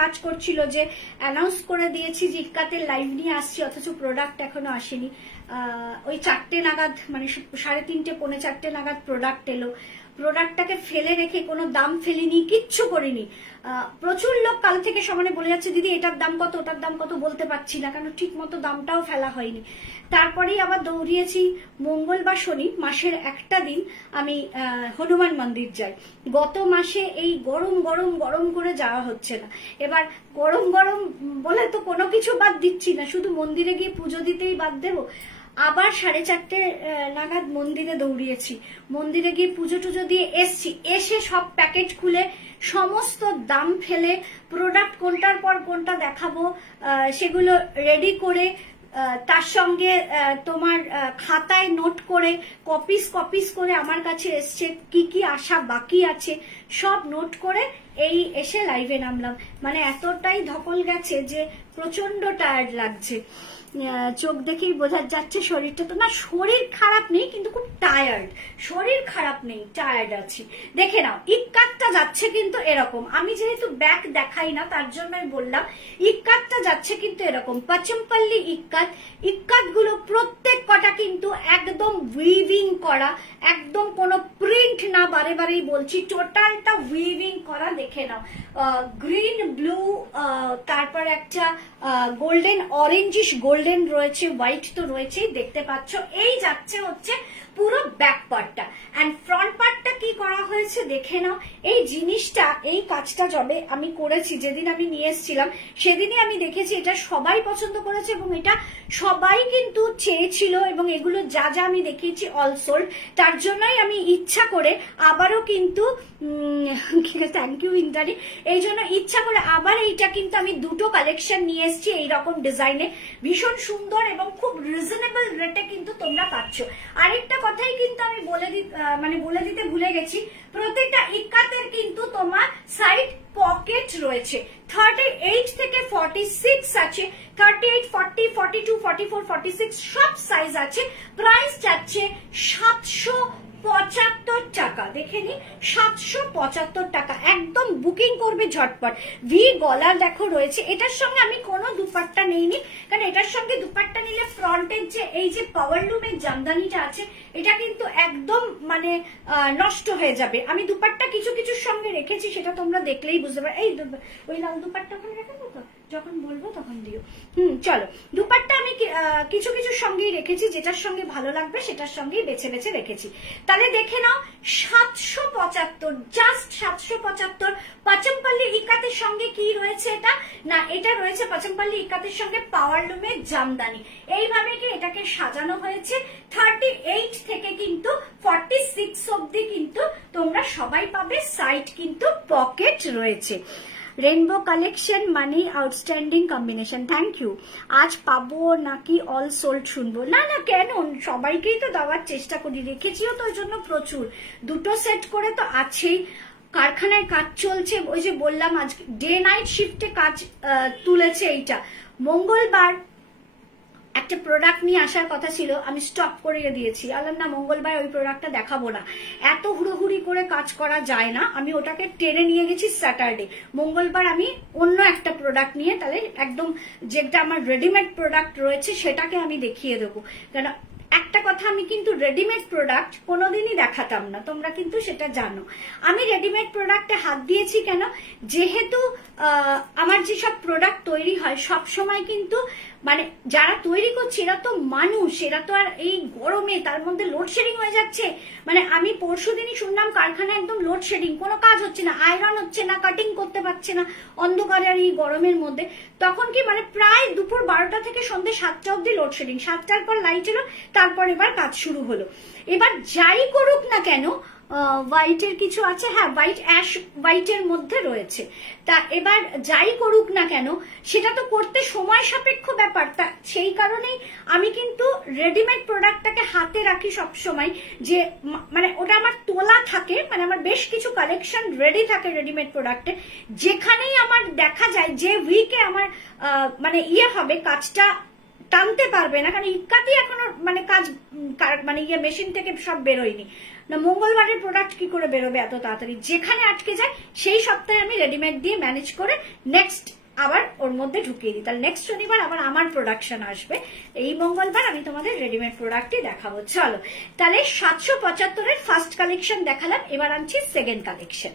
কাজ করছিল যে অ্যানাউন্স করে দিয়েছি যে ইক্কাতের লাইভ নিয়ে আসছি, অথচ প্রোডাক্ট এখনো আসেনি। ওই 4টে নাগাদ মানে 3:30 পৌনে 4টে নাগাদ প্রোডাক্ট এলো। প্রোডাক্টটাকে ফেলে রেখে কোনো দাম ফেলিনি, কিচ্ছু করিনি। প্রচুর লোক কাল থেকে সমানে বলে যাচ্ছে দিদি এটার দাম কত, ওটার দাম কত, বলতে পারছি না কারণ ঠিক মতো দামটাও ফেলা হয়নি। তারপরেই আবার দৌড়িয়েছি মঙ্গলবার শনি মাসের একটা দিন আমি হনুমান মন্দির যাই। গত মাসে এই গরম গরম গরম করে যাওয়া হচ্ছে না, এবার গরম গরম বলে তো কোনো কিছু বাদ দিচ্ছি না, শুধু মন্দিরে গিয়ে পুজো দিতেই বাদ দেবো। আবার 4:30 নাগাদ মন্দিরে দৌড়িয়েছি, মন্দিরে গিয়ে পুজো টুজো দিয়ে এসছি, এসে সব প্যাকেট খুলে সমস্ত দাম ফেলে প্রোডাক্ট কোনটার পর কোনটা দেখাবো সেগুলো রেডি করে তার সঙ্গে তোমার খাতায় নোট করে কপিস করে আমার কাছে এসছে, কি কি আসা বাকি আছে সব নোট করে এই এসে লাইভে নামলাম। মানে এতটাই ধকল গেছে যে প্রচন্ড টায়ার্ড লাগছে, চোখ দেখেই বোঝা যাচ্ছে। শরীরটা তো না, শরীর খারাপ নেই কিন্তু খুব টায়ার্ড, শরীর খারাপ নেই টায়ার্ড আছি। দেখে নাও ইক্কাতটা যাচ্ছে কিন্তু এরকম, আমি যেহেতু ব্যাক দেখাই না তার জন্য বললাম ইক্কাতটা যাচ্ছে কিন্তু এরকম পচমপল্লি ইক্কাত। ইক্কাত গুলো প্রত্যেক কটা কিন্তু একদম উইভিং করা, একদম কোনো প্রিন্ট না, বারে বারেই বলছি টোটালটা উইভিং করা। দেখে নাও গ্রিন ব্লু, তারপর একটা গোল্ডেন অরেঞ্জিশ গোল্ডেন রয়েছে, হোয়াইট তো রয়েছেই দেখতে পাচ্ছ। এই যাচ্ছে হচ্ছে পুরো ব্যাক পার্টটা, এন্ড ফ্রন্ট পার্টটা কি করা হয়েছে দেখে নাও। এই জিনিসটা, এই কাজটা যবে আমি করেছি, যেদিন আমি নিয়ে এসেছিলাম সেদিনই আমি দেখেছি এটা সবাই পছন্দ করেছে এবং এটা সবাই কিন্তু চেয়েছিল, এবং এগুলো যা যা আমি দেখিয়েছি অল সোল্ড। তার জন্যই আমি ইচ্ছা করে আবারও কিন্তু থ্যাংক ইউ ইন্টারি, এই জন্য ইচ্ছা করে আবার এইটা কিন্তু আমি দুটো কালেকশন নিয়ে এসেছি এইরকম ডিজাইনে, ভীষণ সুন্দর এবং খুব রিজনেবল রেটে কিন্তু তোমরা পাচ্ছ। আরেকটা কথাই কিন্তু আমি বলে দিতে ভুলে গেছি, প্রত্যেকটা ইক্কাতের কিন্তু তোমার সাইড পকেট রয়েছে। 38 থেকে 46 আছে, 38, 40, 42, 44, 46 সব সাইজ আছে। প্রাইস যাচ্ছে 775 টাকা। দেখে নি 775 টাকা, একদম বুকিং করবে ঝটপট। ভি গলা দেখো রয়েছে, এটার সঙ্গে আমি কোনো দুপাট্টা নেইনি, কারণ এটার সঙ্গে দুপাট্টা নিলে ফ্রন্টের যে এই যে পাওয়ারলুমের জামদানিটা আছে এটা কিন্তু একদম মানে নষ্ট হয়ে যাবে। আমি দুপাট্টা কিছু কিছুর সঙ্গে রেখেছি, সেটা তোমরা দেখলেই বুঝতে পারবে। এই ওই লাল দুপাট্টা ওখানে রেখে তো, যখন বলবো তখন দিও। চলো, দুপাট্টা আমি কিছু কিছুর সঙ্গেই রেখেছি, যেটার সঙ্গে ভালো লাগবে সেটার সঙ্গেই বেছে বেছে রেখেছি। তাহলে দেখে নাও 775, জাস্ট 775। পচমপল্লি ইক্কাতের সঙ্গে কি রয়েছে এটা না, এটা রয়েছে পচমপল্লি ইক্কাতের সঙ্গে পাওয়ারলুমের জামদানি। এইভাবে কি এটাকে সাজানো হয়েছে। 38 থেকে কিন্তু 46 অব্দি কিন্তু তোমরা সবাই পাবে, সাইড কিন্তু পকেট রয়েছে। রেনবো কালেকশন মানে আউটস্ট্যান্ডিং কম্বিনেশন, থ্যাংক ইউ। আজ পাবো নাকি অল সোল্ড শুনবো? না না, কেন, সবাইকেই তো দেওয়ার চেষ্টা করি, রেখেছিও তো ওই জন্য প্রচুর, দুটো সেট করে তো আছেই। কারখানায় কাজ চলছে, ওই যে বললাম আজকে ডে নাইট শিফটে কাজ তুলেছে। এইটা মঙ্গলবার একটা প্রোডাক্ট নিয়ে আসার কথা ছিল, আমি স্টপ করিয়ে দিয়েছি। আল্লাহ না, মঙ্গলবার ওই প্রোডাক্টটা দেখাবো না, এত হুড়োহুড়ি করে কাজ করা যায় না। আমি ওটাকে টেনে নিয়ে গেছি স্যাটারডে। মঙ্গলবার আমি অন্য একটা প্রোডাক্ট নিয়ে, তাহলে একদম যেটা আমার রেডিমেড প্রোডাক্ট রয়েছে সেটাকে আমি দেখিয়ে দেবো। কারণ একটা কথা, আমি কিন্তু রেডিমেড প্রোডাক্ট কোনোদিনই দেখাতাম না, তোমরা কিন্তু সেটা জানো। আমি রেডিমেড প্রোডাক্টে হাত দিয়েছি কেন, যেহেতু আমার যেসব প্রোডাক্ট তৈরি হয় সব সময় কিন্তু মানে যারা তৈরি করছে এরা তো মানুষ, এরা তো আর এই গরমে তার মধ্যে লোডশেডিং হয়ে যাচ্ছে। মানে আমি পরশুদিনই শুনলাম কারখানায় একদম লোডশেডিং, কোনো কাজ হচ্ছে না, আয়রন হচ্ছে না, কাটিং করতে পারছে না অন্ধকারে আর এই গরমের মধ্যে। তখন কি মানে প্রায় দুপুর 12টা থেকে সন্ধ্যে 7টা অব্দি লোডশেডিং, 7টার পর লাইট এলো, তারপর এবার কাজ শুরু হলো। এবার যাই করুক না কেন হোয়াইটের কিছু আছে, হ্যাঁ হোয়াইট অ্যাশ হোয়াইটের মধ্যে রয়েছে। তা এবার যাই করুক না কেন সেটা তো করতে সময় সাপেক্ষ ব্যাপার, তা সেই কারণেই আমি কিন্তু রেডিমেড প্রোডাক্টটাকে হাতে রাখি সব সময়, যে মানে ওটা আমার তোলা থাকে, মানে আমার বেশ কিছু কালেকশন রেডি থাকে রেডিমেড প্রোডাক্টে, যেখানেই আমার দেখা যায় যে উইকে আমার মানে হবে কাজটা টানতে পারবে না, কারণ ইক্কাতি এখনো মানে কাজ মানে মেশিন থেকে সব বেরোয়নি না, মঙ্গলবারের প্রোডাক্ট কি করে বেরোবে এত তাড়াতাড়ি, যেখানে আটকে যায় সেই সপ্তাহে আমি রেডিমেড দিয়ে ম্যানেজ করে নেক্সট আবার ওর মধ্যে ঢুকিয়ে দিই, তাহলে নেক্সট শনিবার আবার আমার প্রোডাকশন আসবে, এই মঙ্গলবার আমি তোমাদের রেডিমেড প্রোডাক্টই দেখাবো। চলো তাহলে 775-এর ফার্স্ট কালেকশন দেখালাম, এবার আনছি সেকেন্ড কালেকশন।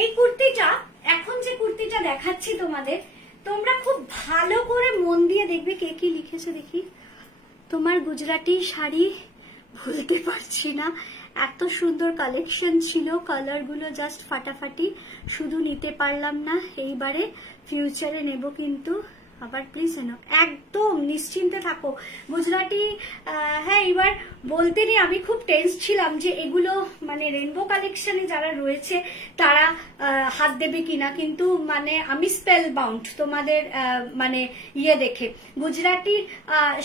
এই কুর্তিটা, এখন যে কুর্তিটা দেখাচ্ছি তোমাদের, তোমরা খুব ভালো করে মন দিয়ে দেখবে। কে কি লিখেছে দেখি, তোমার গুজরাটি শাড়ি ভুলতে পারছি না, এত সুন্দর কালেকশন ছিল, কালার গুলো জাস্ট ফাটাফাটি, শুধু নিতে পারলাম না, এইবারে ফিউচারে নেব কিন্তু আবার প্লিজ এনো, একদম নিশ্চিন্তে থাকো। গুজরাটি হ্যাঁ এবার বলতে নেই, আমি খুব টেন্স ছিলাম যে এগুলো মানে রেনবো কালেকশনে যারা রয়েছে তারা হাত দেবে কিনা, কিন্তু মানে আমি স্পেল বাউন্ড তোমাদের মানে দেখে। গুজরাটির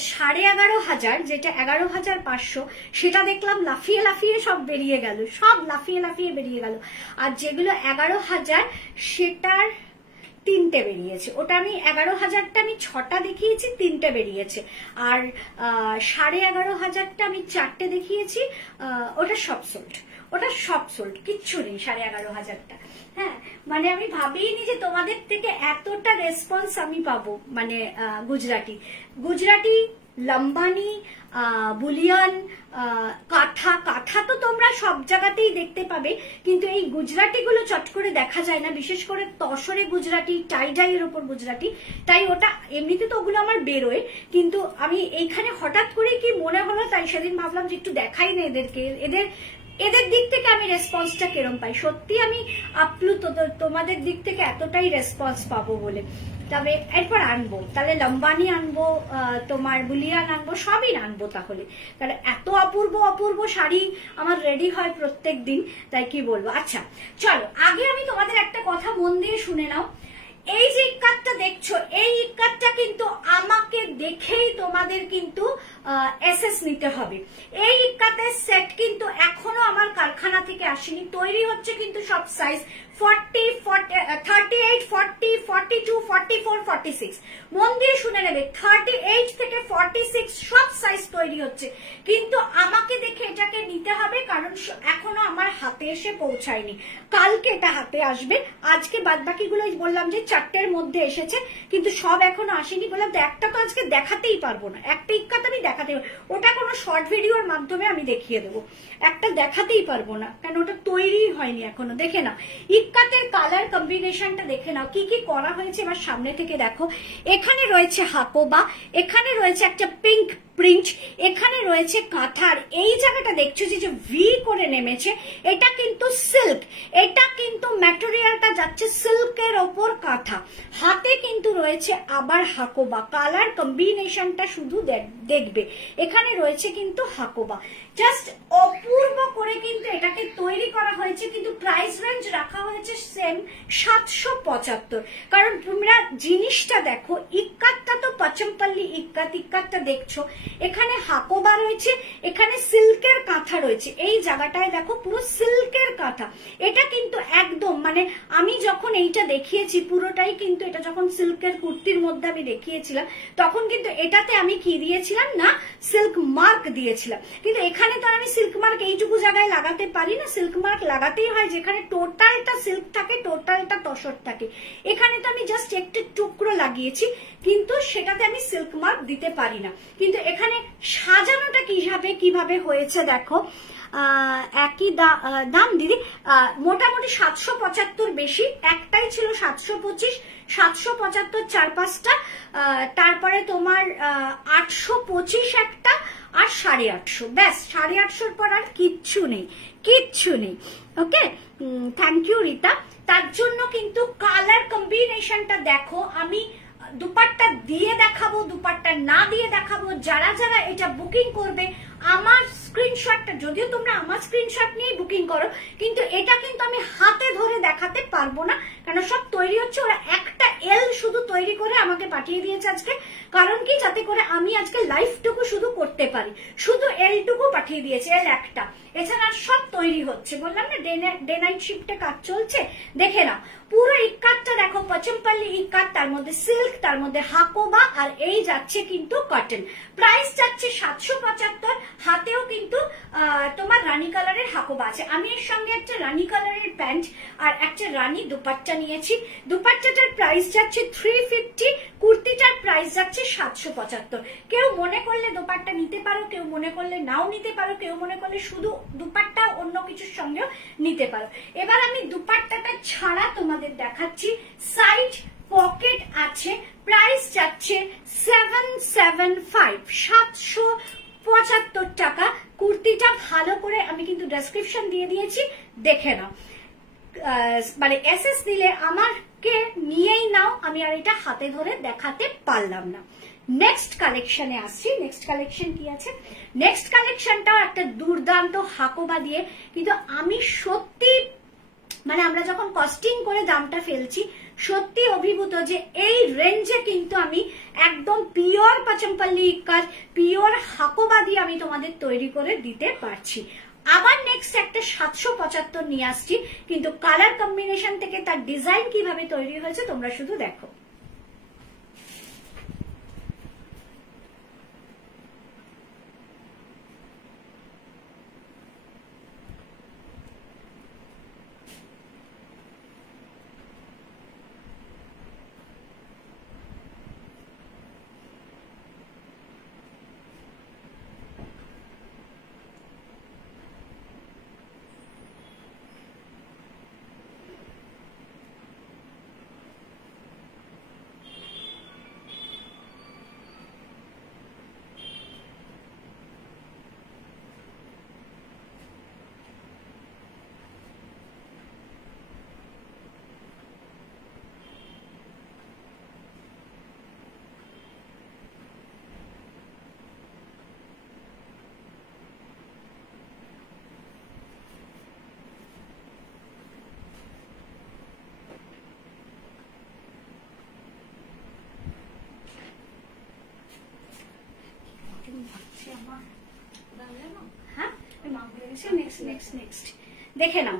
11,500 যেটা 11,500 সেটা দেখলাম লাফিয়ে লাফিয়ে সব বেরিয়ে গেল, সব লাফিয়ে লাফিয়ে বেরিয়ে গেল, আর যেগুলো 11,000 সেটার 3টে বেরিয়েছে, ওটা আমি 11,000টা আমি 6টা দেখিয়েছি, 3টে বেরিয়েছে, আর 11,500টা আমি 4টে দেখিয়েছি, ওটা সব সোল্ড, ওটা সব সোল্ড, কিচ্ছু নেই 11,500টা। হ্যাঁ মানে আমি ভাবিনি যে তোমাদের থেকে এতটা রেসপন্স আমি পাবো, মানে গুজরাটি লম্বানি, বুলিয়ান, কাঁথা, কাঁথা তো তোমরা সব জায়গাতেই দেখতে পাবে, কিন্তু এই গুজরাটি গুলো চট করে দেখা যায় না, বিশেষ করে তসরে গুজরাটি, টাইডাইয়ের ওপর গুজরাটি, তাই ওটা এমনিতে তো ওগুলো আমার বেরোয়, কিন্তু আমি এইখানে হঠাৎ করে কি মনে হলো, তাই সেদিন ভাবলাম যে একটু দেখাই না এদেরকে, এদের দিক থেকে আমি রেসপন্সটা কেরম পাই, সত্যি আমি আপ্লুত তোমাদের দিক থেকে এতটাই রেসপন্স পাবো বলে। তবে এরপর আনবো, তাহলে লম্বানি আনবো, তোমার বুলিয়ান আনবো, সবই আনবো তাহলে, কারণ এত অপূর্ব অপূর্ব শাড়ি আমার রেডি হয় প্রত্যেক দিন, তাই কি বলবো। আচ্ছা চলো, আগে আমি তোমাদের একটা কথা মন দিয়ে শুনে নাও, এই যে ইক্কাতটা দেখছো, এই ইক্কাতটা কিন্তু আমাকে দেখেই তোমাদের কিন্তু এসএস নিতে হবে। এই ইক্কাতের সেট কিন্তু এখনো আমার কারখানা থেকে আসেনি, তৈরি হচ্ছে কিন্তু সব সাইজ 40, 38, 40, 42, 44, 46, মন দিয়ে শুনে নেবে, 38 থেকে 46 সব সাইজ তৈরি হচ্ছে, কিন্তু আমাকে দেখে এটাকে নিতে হবে, কারণ এখনো আমার হাতে এসে পৌঁছায়নি, কালকে এটা হাতে আসবে, আজকে বাদবাকিগুলো বললাম যে 4টের মধ্যে এসেছে, কিন্তু সব এখনো আসেনি, বললাম তো একটা তো আজকে দেখাতেই পারবো না, একটা ইক্কাত আমি দেখাতে, ওটা কোনো শর্ট ভিডিওর মাধ্যমে আমি দেখিয়ে দেবো, একটা দেখাতেই পারবো না, কারণ ওটা তৈরি হয়নি এখনো। দেখে নাও ইক্কাতের কালার কম্বিনেশনটা, দেখে নাও কি কি করা হয়েছে, এবার সামনে থেকে দেখো, এখানে রয়েছে হাকোবা, এখানে রয়েছে একটা পিঙ্ক প্রিন্ট, এখানে রয়েছে কাঁথার, এই জায়গাটা দেখছো যে ভি করে নেমেছে, এটা কিন্তু সিল্ক, এটা কিন্তু ম্যাটেরিয়ালটা যাচ্ছে সিল্কের ওপর কাঁথা, হাতে কিন্তু রয়েছে আবার হাকোবা, কালার কম্বিনেশনটা শুধু দেখবে, এখানে রয়েছে কিন্তু হাকোবা, জাস্ট অপূর্ব করে কিন্তু এটাকে তৈরি করা হয়েছে। কিন্তু প্রাইস রেঞ্জ রাখা হয়েছে সেম 775। কারণ তোমরা জিনিসটা দেখো, ইক্কাতটা তো পচমপল্লি ইক্কাতটা দেখছো, এখানে হাকোবা রয়েছে, এখানে সিল্কের কাঁথা রয়েছে। এই জায়গাটায় দেখো পুরো সিল্কের কাঁথা। এটা কিন্তু একদম মানে আমি যখন এইটা দেখিয়েছি পুরোটাই কিন্তু এটা যখন সিল্কের কুর্তির মধ্যে আমি দেখিয়েছিলাম তখন কিন্তু এটাতে আমি কি দিয়েছিলাম না সিল্ক মার্ক দিয়েছিলাম। কিন্তু এখানে তো আমি সিল্ক মার্ক এইটুকু জায়গায় লাগাতে পারি না, সিল্ক মার্ক লাগাতেই হয় যেখানে টোটালটা সিল্ক থাকে, টোটালটা তসর থাকে। এখানে তো আমি জাস্ট একটু টুকরো লাগিয়েছি, কিন্তু সেটাতে আমি সিল্ক মার্ক দিতে পারি না। কিন্তু এখানে সাজানোটা কিভাবে হয়েছে দেখো, একই দাম দিদি, মোটামুটি 775 বেশি, একটাই ছিল 725, 775 4-5টা, তারপরে তোমার 825 একটা, আর 850, ব্যাস 850 পর আর কিচ্ছু নেই। ওকে, থ্যাংক ইউ রীতা। তার জন্য কিন্তু কালার কম্বিনেশনটা দেখো, আমি দুপাট্টা দিয়ে দেখাবো, দুপাট্টা না দিয়ে দেখাবো। যারা এটা বুকিং করবে আমার স্ক্রিনশটটা, যদিও তোমরা আমার স্ক্রিনশট নিয়ে বুকিং করো, কিন্তু এটা কিন্তু আমি হাতে ধরে দেখাতে পারবো না, কারণ সব তৈরি হচ্ছে। ওরা একটা এল শুধু তৈরি করে আমাকে পাঠিয়ে দিয়েছে আজকে, কারণ কি যাতে করে আমি আজকে লাইভটুকু শুধু করতে পারি, শুধু এলটুকু পাঠিয়ে দিয়েছে, এল একটা। এছাড়া সব তৈরি হচ্ছে, বললাম না ডে নাইট শিফটে কাজ চলছে। দেখে নাও পুরো ইক্কাতটা দেখো, পচমপল্লি ইক্কাত, তার মধ্যে সিল্ক, তার মধ্যে হাকোবা, আর এই যাচ্ছে কিন্তু কটন। প্রাইস যাচ্ছে 775, হাতেও কিন্তু তোমার রানী কালারের হাকোবা আছে। আমি এর সঙ্গে একটা রানী কালারের প্যান্ট আর একটা রানী দুপাট্টা নিয়েছি। দুপাট্টাটার প্রাইস যাচ্ছে 350, কুর্তিটার প্রাইস যাচ্ছে 775। কেউ মনে করলে দুপাট্টা নিতে পারো, কেউ মনে করলে নাও নিতে পারো, কেউ মনে করলে শুধু দুপাট্টা অন্য কিছুর সঙ্গেও নিতে পারো। এবার আমি দুপাট্টাটা ছাড়া তোমাদের দেখাচ্ছি। সাইড পকেট আছে, প্রাইস যাচ্ছে 775, 775 টাকা। কুর্তিটা ভালো করে আমি কিন্তু ডেসক্রিপশন দিয়ে দিয়েছি, দেখে নাও। মানে এসএস দিলে আমাকে নিয়েই নাও, আমি আর এটা হাতে ধরে দেখাতে পারলাম না। নেক্সট কালেকশনে আসছি। নেক্সট কালেকশন কি আছে? নেক্সট কালেকশনটাও একটা দুর্দান্ত হাকোবা দিয়ে, কিন্তু আমি সত্যি মানে আমরা যখন কস্টিং করে দামটা ফেলছি সত্যি অভিভূত যে এই রেঞ্জে কিন্তু আমি একদম পিওর পচমপল্লি ইক্কাত, পিওর হাকোবা দিয়ে আমি তোমাদের তৈরি করে দিতে পারছি। আবার নেক্সট একটা 775 নিয়ে আসছি, কিন্তু কালার কম্বিনেশন থেকে তার ডিজাইন কিভাবে তৈরি হয়েছে তোমরা শুধু দেখো। দেখে নাও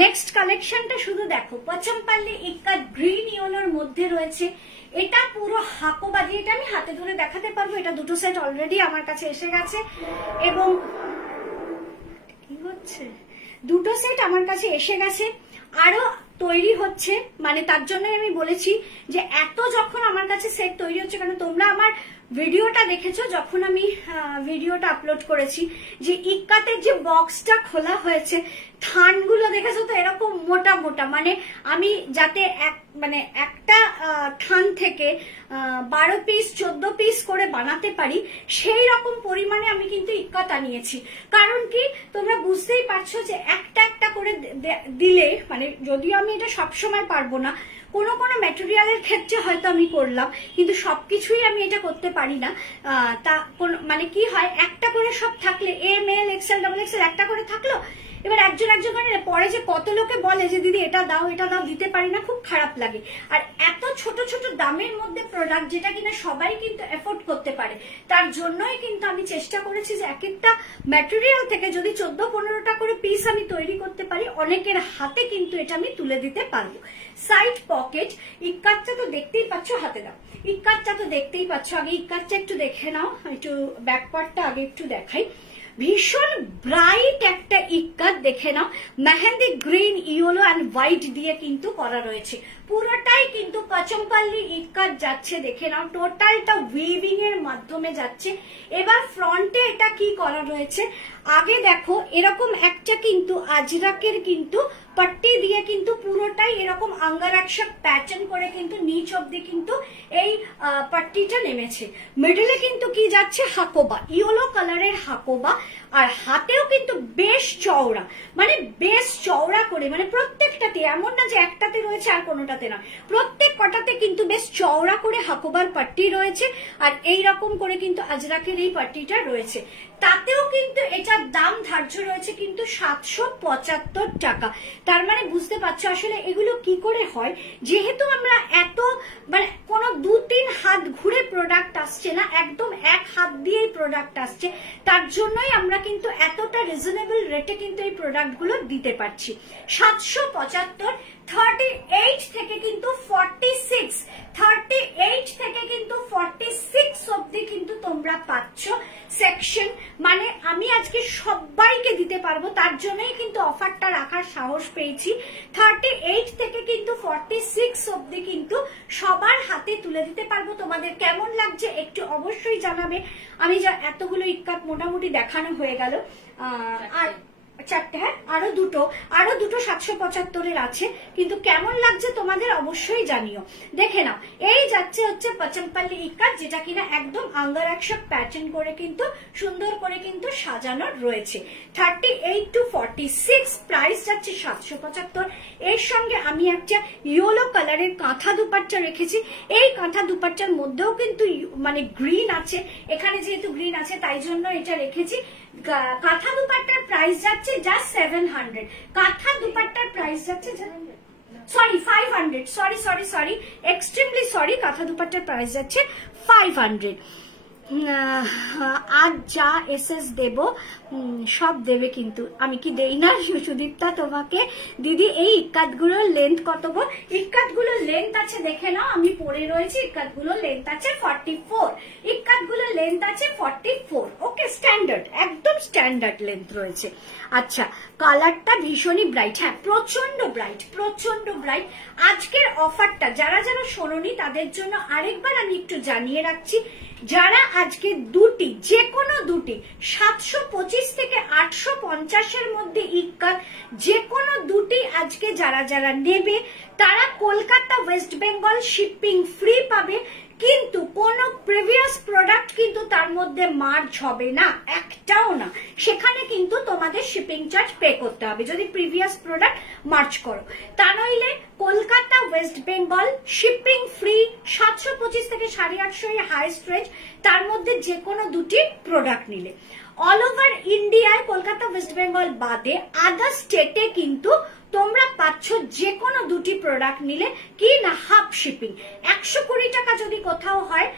নেক্সট কালেকশনটা, শুধু দেখো। পচমপল্লি ইক্কাত গ্রিন ইয়েলোর মধ্যে রয়েছে, এটা পুরো হাকোবা দিয়ে, এটা আমি হাতে ধরে দেখাতে পারবো। এটা দুটো সেট অলরেডি আমার কাছে এসে গেছে, এবং কি হচ্ছে, দুটো সেট আমার কাছে এসে গেছে, আরো তৈরি হচ্ছে। মানে তার জন্য আমি বলেছি যে এত যখন আমার কাছে সেট তৈরি হচ্ছে, কারণ তোমরা আমার ভিডিওটা দেখেছো যখন আমি ভিডিওটা আপলোড করেছি, যে ইক্কাতের যে বক্সটা খোলা হয়েছে, থানগুলো দেখেছো তো এরকম মোটা মোটা, মানে আমি যাতে একটা থান থেকে 12 পিস 14 পিস করে বানাতে পারি সেই রকম পরিমাণে আমি কিন্তু ইক্কাত আনিয়েছি। কারণ কি তোমরা বুঝতেই পারছো যে একটা একটা করে দিলে, মানে যদিও আমি এটা সবসময় পারবো না, কোনো কোনো ম্যাটেরিয়ালের ক্ষেত্রে হয়তো আমি করলাম, কিন্তু সবকিছুই আমি এটা করতে পারি না। তা মানে কি হয়, একটা করে সব থাকলে M L XL double XL একটা করে থাকলো, এবার একজন করে পরে যে কত লোকে বলে যে দিদি এটা দাও দিতে পারি না, খুব খারাপ লাগে। আর এত ছোট ছোট দামের মধ্যে প্রোডাক্ট যেটা কিনা সবাই কিন্তু এফোর্ড করতে পারে, তার জন্যই কিন্তু আমি চেষ্টা করেছি যে এক একটা ম্যাটেরিয়াল থেকে যদি 14-15টা করে পিস আমি তৈরি করতে পারি, অনেকের হাতে কিন্তু এটা আমি তুলে দিতে পারবো। সাইড পকেট, ইক্কাতটা তো দেখতেই পাচ্ছ, হাতে দাও, ইক্কাতটা তো দেখতেই পাচ্ছ। আগে ইক্কাতটা একটু দেখে নাও, একটু ব্যাক পার্টটা আগে একটু দেখাই। ভীষণ ব্রাইট একটা ইক্কাত, দেখে নাও, mehndi green, yellow and white দিয়ে কিন্তু করা রয়েছে। পুরোটাই কিন্তু পচমপল্লি ইক্কাত যাচ্ছে, দেখে নাও, টোটালটা উইভিং এর মাধ্যমে যাচ্ছে। এবার ফ্রন্টে এটা কি করা রয়েছে, আগে দেখো এরকম একটা কিন্তু আজরাকের কিন্তু পট্টি দিয়ে কিন্তু পুরোটাই এরকম আঙ্গারাক্ষক প্যাটার্ন করে কিন্তু নিচ অব্দি কিন্তু এই পট্টিটা নেমেছে। মিডলে কিন্তু কি যাচ্ছে, হাকোবা, ইয়েলো কালারের হাকোবা, আর হাতেও কিন্তু বেশ চওড়া, মানে বেশ চওড়া করে, মানে প্রত্যেকটাতে, এমন না যে একটাতে রয়েছে আর কোনোটাতে না, প্রত্যেক কটাতে কিন্তু বেশ চওড়া করে হাকোবার পট্টি রয়েছে। আর এই রকম করে কিন্তু আজরাকের এই পট্টিটা রয়েছে। তাতেও কিন্তু এটার দাম ধার্য রয়েছে কিন্তু 775 টাকা। তার মানে বুঝতে পারছো আসলে এগুলো কি করে হয়, যেহেতু আমরা এত মানে কোনো 2-3 হাত ঘুরে প্রোডাক্ট আসছে না, একদম এক হাত দিয়ে প্রোডাক্ট আসছে, তার জন্যই আমরা কিন্তু এতটা রিজনেবল রেটে কিন্তু এই প্রোডাক্ট গুলো দিতে পারছি। 775, 38 থেকে কিন্তু 46, 38 থেকে কিন্তু 46 অব্দি কিন্তু তোমরা পাচ্ছ সেকশন। মানে আমি আজকে সবাইকে দিতে পারবো, তার জন্যই কিন্তু অফারটা রাখার সাহস পেয়েছি। 38 থেকে কিন্তু 46 অব্দি কিন্তু সবার হাতে তুলে দিতে পারবো। তোমাদের কেমন লাগছে একটু অবশ্যই জানাবে। আমি যা এতগুলো ইক্কাত মোটামুটি দেখানো হয়ে গেল, আর চারটে, হ্যাঁ আরো দুটো 775-এর আছে, কিন্তু কেমন লাগছে তোমাদের অবশ্যই জানিও। দেখে নাও, এই যাচ্ছে হচ্ছে পচমপল্লি ইক্কাত, যেটা কিনা একদম আঙ্গারাক্ষক প্যাটার্ন করে কিন্তু সুন্দর করে কিন্তু সাজানো রয়েছে। 38 to 46, প্রাইস যাচ্ছে 775। এর সঙ্গে আমি একটা ইয়েলো কালারের কাঁথা দুপাট্টা রেখেছি। এই কাঁথা দুপাট্টার মধ্যেও কিন্তু মানে গ্রিন আছে, এখানে যেহেতু গ্রিন আছে তাই জন্য এটা রেখেছি। কাঁথা দুপাট্টার প্রাইস যাচ্ছে জাস্ট 700। কাঁথা দুপাট্টার প্রাইস যাচ্ছে সরি 500, সরি এক্সট্রিমলি সরি, কাঁথা দুপাট্টার প্রাইস যাচ্ছে 500। আজ যা এসএস দেব সব দেবে, কিন্তু আমি কি দেই না সুদীপ্তা তোমাকে? দিদি এই ইক্কাত গুলোর লেন্থ কত গো? ইক্কাত গুলোর লেন্থ আছে, দেখে নাও, আমি পরে রয়েছি, ইক্কাত গুলোর লেন্থ আছে 44, ইক্কাত গুলোর লেন্থ আছে 44। ওকে, স্ট্যান্ডার্ড, একদম স্ট্যান্ডার্ড লেন্থ রয়েছে। আচ্ছা, কালারটা ভীষণই ব্রাইট, হ্যাঁ প্রচন্ড ব্রাইট। আজকের অফারটা যারা যারা শোনোনি তাদের জন্য আরেকবার আমি একটু জানিয়ে রাখছি, যারা আজকে দুটি, যে কোনো দুটি 725 থেকে 850-এর মধ্যে ইক্কাত, যে কোনো দুটি আজকে যারা যারা নেবে তারা কলকাতা ওয়েস্ট বেঙ্গল শিপিং ফ্রি পাবে। কিন্তু কোন প্রিভিয়াস প্রোডাক্ট কিন্তু তার মধ্যে মার্জ হবে না, একটাও না, সেখানে কিন্তু তোমাদের শিপিং চার্জ পে করতে হবে যদি প্রিভিয়াস প্রোডাক্ট মার্জ করো। তা নইলে কলকাতা ওয়েস্ট বেঙ্গল শিপিং ফ্রি, 725 থেকে 850 হাইস্ট রেঞ্জ, তার মধ্যে যে কোনো দুটি প্রোডাক্ট নিলে। অল ওভার ইন্ডিয়ায় কলকাতা ওয়েস্ট বেঙ্গল বাদে আদার স্টেটে কিন্তু তোমরা পাচ্ছ যে কোনো দুটি প্রোডাক্ট নিলে কি না হাফ শিপিং। 120 টাকা যদি কোথাও হয়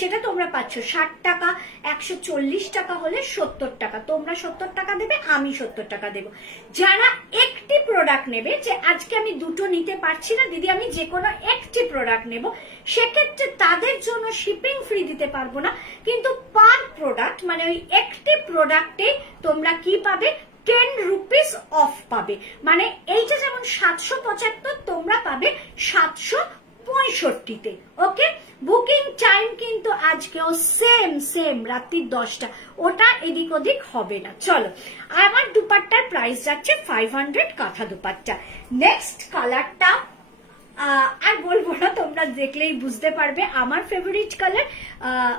সেটা তোমরা পাচ্ছ 60 টাকা, 140 টাকা হলে 70 টাকা। তোমরা 70 টাকা দেবে, আমি 70 টাকা দেব। যারা একটি প্রোডাক্ট নেবে, যে আজকে আমি দুটো নিতে পারছি না দিদি, আমি যে কোনো একটি প্রোডাক্ট নেব, সেক্ষেত্রে তাদের জন্য শিপিং ফ্রি দিতে পারবো না, কিন্তু পার প্রোডাক্ট মানে ওই একটি প্রোডাক্টে তোমরা কি পাবে, 10 রুপিস অফ পাবে। মানে এইটা যেমন 775, তোমরা পাবে 765-তে। ওকে, বুকিং টাইম কিন্তু আজকেও সেম রাত্রি 10টা, ওটা এদিক ওদিক হবে না। চলো, আমার দুপাট্টার প্রাইস যাচ্ছে 500, কাঁথা দুপাট্টা। নেক্সট কালারটা আর বলবো না, তোমরা দেখলেই বুঝতে পারবে আমার ফেভারিট কালার,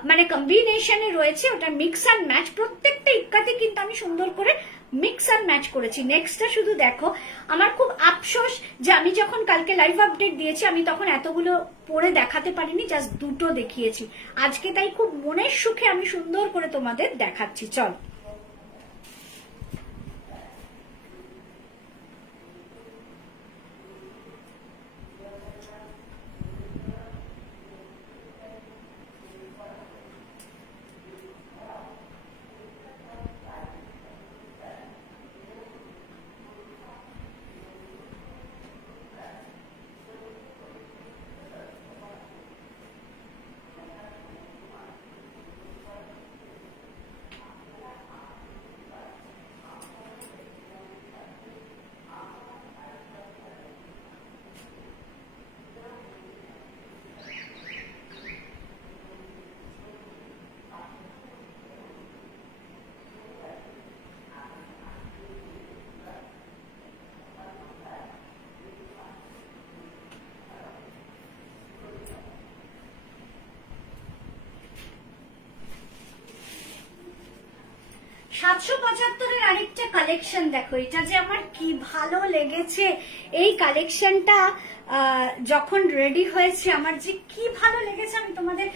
মানে কম্বিনেশনে রয়েছে, ওটা মিক্স অ্যান্ড ম্যাচ। প্রত্যেকটা ইক্কাতে কিন্তু আমি সুন্দর করে মিক্স অ্যান্ড ম্যাচ করেছি। নেক্সটটা শুধু দেখো, আমার খুব আফসোস যে আমি যখন কালকে লাইভ আপডেট দিয়েছি আমি তখন এতগুলো পরে দেখাতে পারিনি, জাস্ট দুটো দেখিয়েছি। আজকে তাই খুব মনের সুখে আমি সুন্দর করে তোমাদের দেখাচ্ছি। চল $775 আরেকটা কালেকশন দেখো, এটা যে আমার কি ভালো লেগেছে। এই কালেকশনটা যখন রেডি হয়েছে আমার যে কি ভালো লেগেছে আমি তোমাদের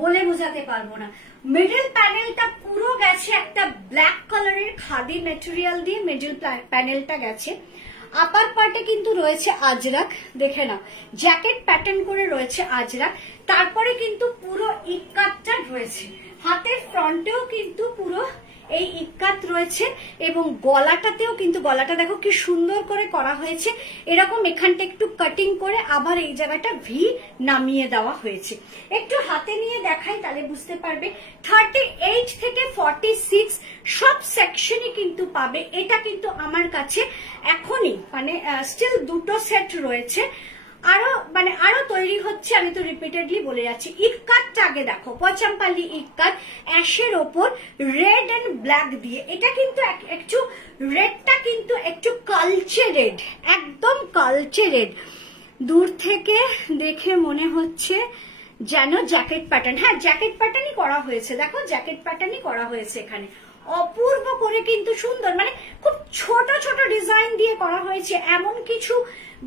বলে বোঝাতে পারবো না। মিডল প্যানেলটা পুরো গেছে একটা ব্ল্যাক কালারের খাদি মেটেরিয়াল দিয়ে, মিডল প্যানেলটা গেছে। আপার পার্টে কিন্তু রয়েছে আজরাক, দেখে নাও জ্যাকেট প্যাটার্ন করে রয়েছে আজরাক। তারপরে কিন্তু পুরো ইক্কাতটা রয়েছে, হাতের ফ্রন্টেও কিন্তু পুরো এই ইক্কাত রয়েছে এবং গলাটাতেও কিন্তু, গলাটা দেখো কি সুন্দর করে করা হয়েছে। এরকম এখানটা একটু কাটিং করে আবার এই জায়গাটা ভি নামিয়ে দেওয়া হয়েছে। একটু হাতে নিয়ে দেখাই তাহলে বুঝতে পারবে। 38 থেকে 46 সব সেকশনই কিন্তু পাবে। এটা কিন্তু আমার কাছে এখনই মানে স্টিল দুটো সেট রয়েছে, আরো তৈরি হচ্ছে। আমি তো রিপিটেডলি বলে যাচ্ছি। ইক্কাতটা আগে দেখো, পচামপাল্লি ইক্কাত অ্যাশের ওপর রেড এন্ড ব্ল্যাক দিয়ে। এটা কিন্তু একটু রেডটা কিন্তু একটু কালচে রেড, একদম কালচে রেড। দূর থেকে দেখে মনে হচ্ছে যেন জ্যাকেট প্যাটার্ন। হ্যাঁ, জ্যাকেট প্যাটার্নই করা হয়েছে, দেখো জ্যাকেট প্যাটার্নই করা হয়েছে এখানে। অপূর্ব করে কিন্তু সুন্দর, মানে খুব ছোট ছোট ডিজাইন দিয়ে করা হয়েছে। এমন কিছু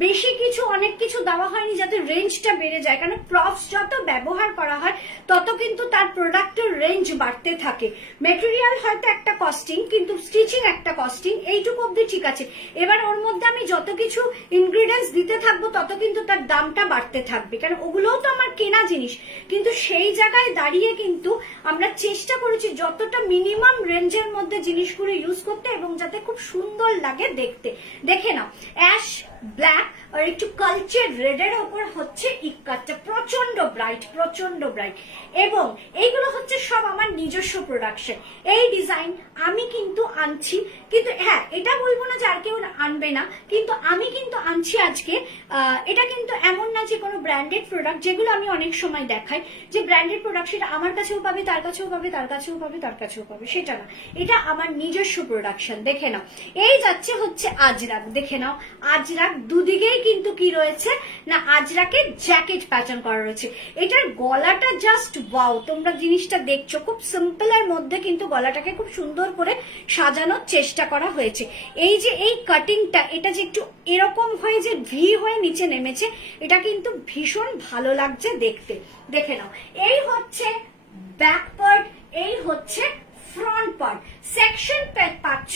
বেশি কিছু অনেক কিছু দেওয়া হয়নি যাতে রেঞ্জটা বেড়ে যায়, কারণ প্রপস যত ব্যবহার করা হয় তত কিন্তু তার প্রোডাক্টের রেঞ্জ বাড়তে থাকে। মেটেরিয়াল হয়তো একটা কস্টিং, কিন্তু স্টিচিং একটা কস্টিং, এইটুকু অব্দি ঠিক আছে। এবার ওর মধ্যে আমি যত কিছু ইনগ্রিডিয়েন্টস দিতে থাকবো তত কিন্তু তার দামটা বাড়তে থাকবে, কারণ ওগুলোও তো আমার কেনা জিনিস। কিন্তু সেই জায়গায় দাঁড়িয়ে কিন্তু আমরা চেষ্টা করেছি যতটা মিনিমাম রেঞ্জের মধ্যে জিনিসগুলো ইউজ করতে এবং যাতে খুব সুন্দর লাগে দেখতে। দেখে নাও, অ্যাশ ব্ল্যাক আর একটু কালচার রেডের ওপর হচ্ছে ইক্কাতটা, প্রচন্ড ব্রাইট, প্রচন্ড ব্রাইট। এবং এইগুলো হচ্ছে সব আমার নিজস্ব প্রোডাকশন। এই ডিজাইন আমি কিন্তু আনছি, কিন্তু হ্যাঁ এটা বলবো না যে আর কেউ আনবে না, কিন্তু আমি কিন্তু আনছি আজকে। এটা কিন্তু এমন না যে কোনো ব্র্যান্ডেড প্রোডাক্ট, যেগুলো আমি অনেক সময় দেখাই যে ব্র্যান্ডেড প্রোডাক্ট সেটা আমার কাছেও পাবে, তার কাছেও পাবে, তার কাছেও পাবে, তার কাছেও পাবে, সেটা না। এটা আমার নিজস্ব প্রোডাকশন। দেখে নাও, এই যাচ্ছে হচ্ছে আজরাক। দেখে নাও আজরাক দুদিকেই কিন্তু কি রয়েছে না, আজরাকের জ্যাকেট প্যাটার্ন করা রয়েছে। এটার গলাটা জাস্ট ওয়াও, তোমরা জিনিসটা দেখছো খুব সিম্পল এর মধ্যে কিন্তু গলাটাকে খুব সুন্দর করে সাজানোর চেষ্টা করা হয়েছে। এই যে এই কাটিংটা, এটা যে একটু এরকম হয়ে যে ভি হয়ে নিচে নেমেছে, এটা কিন্তু ভীষণ ভালো লাগছে দেখতে। দেখে নাও, এই হচ্ছে ব্যাক পার্ট, এই হচ্ছে ফ্রন্ট পার্ট। সেকশন পাচ্ছ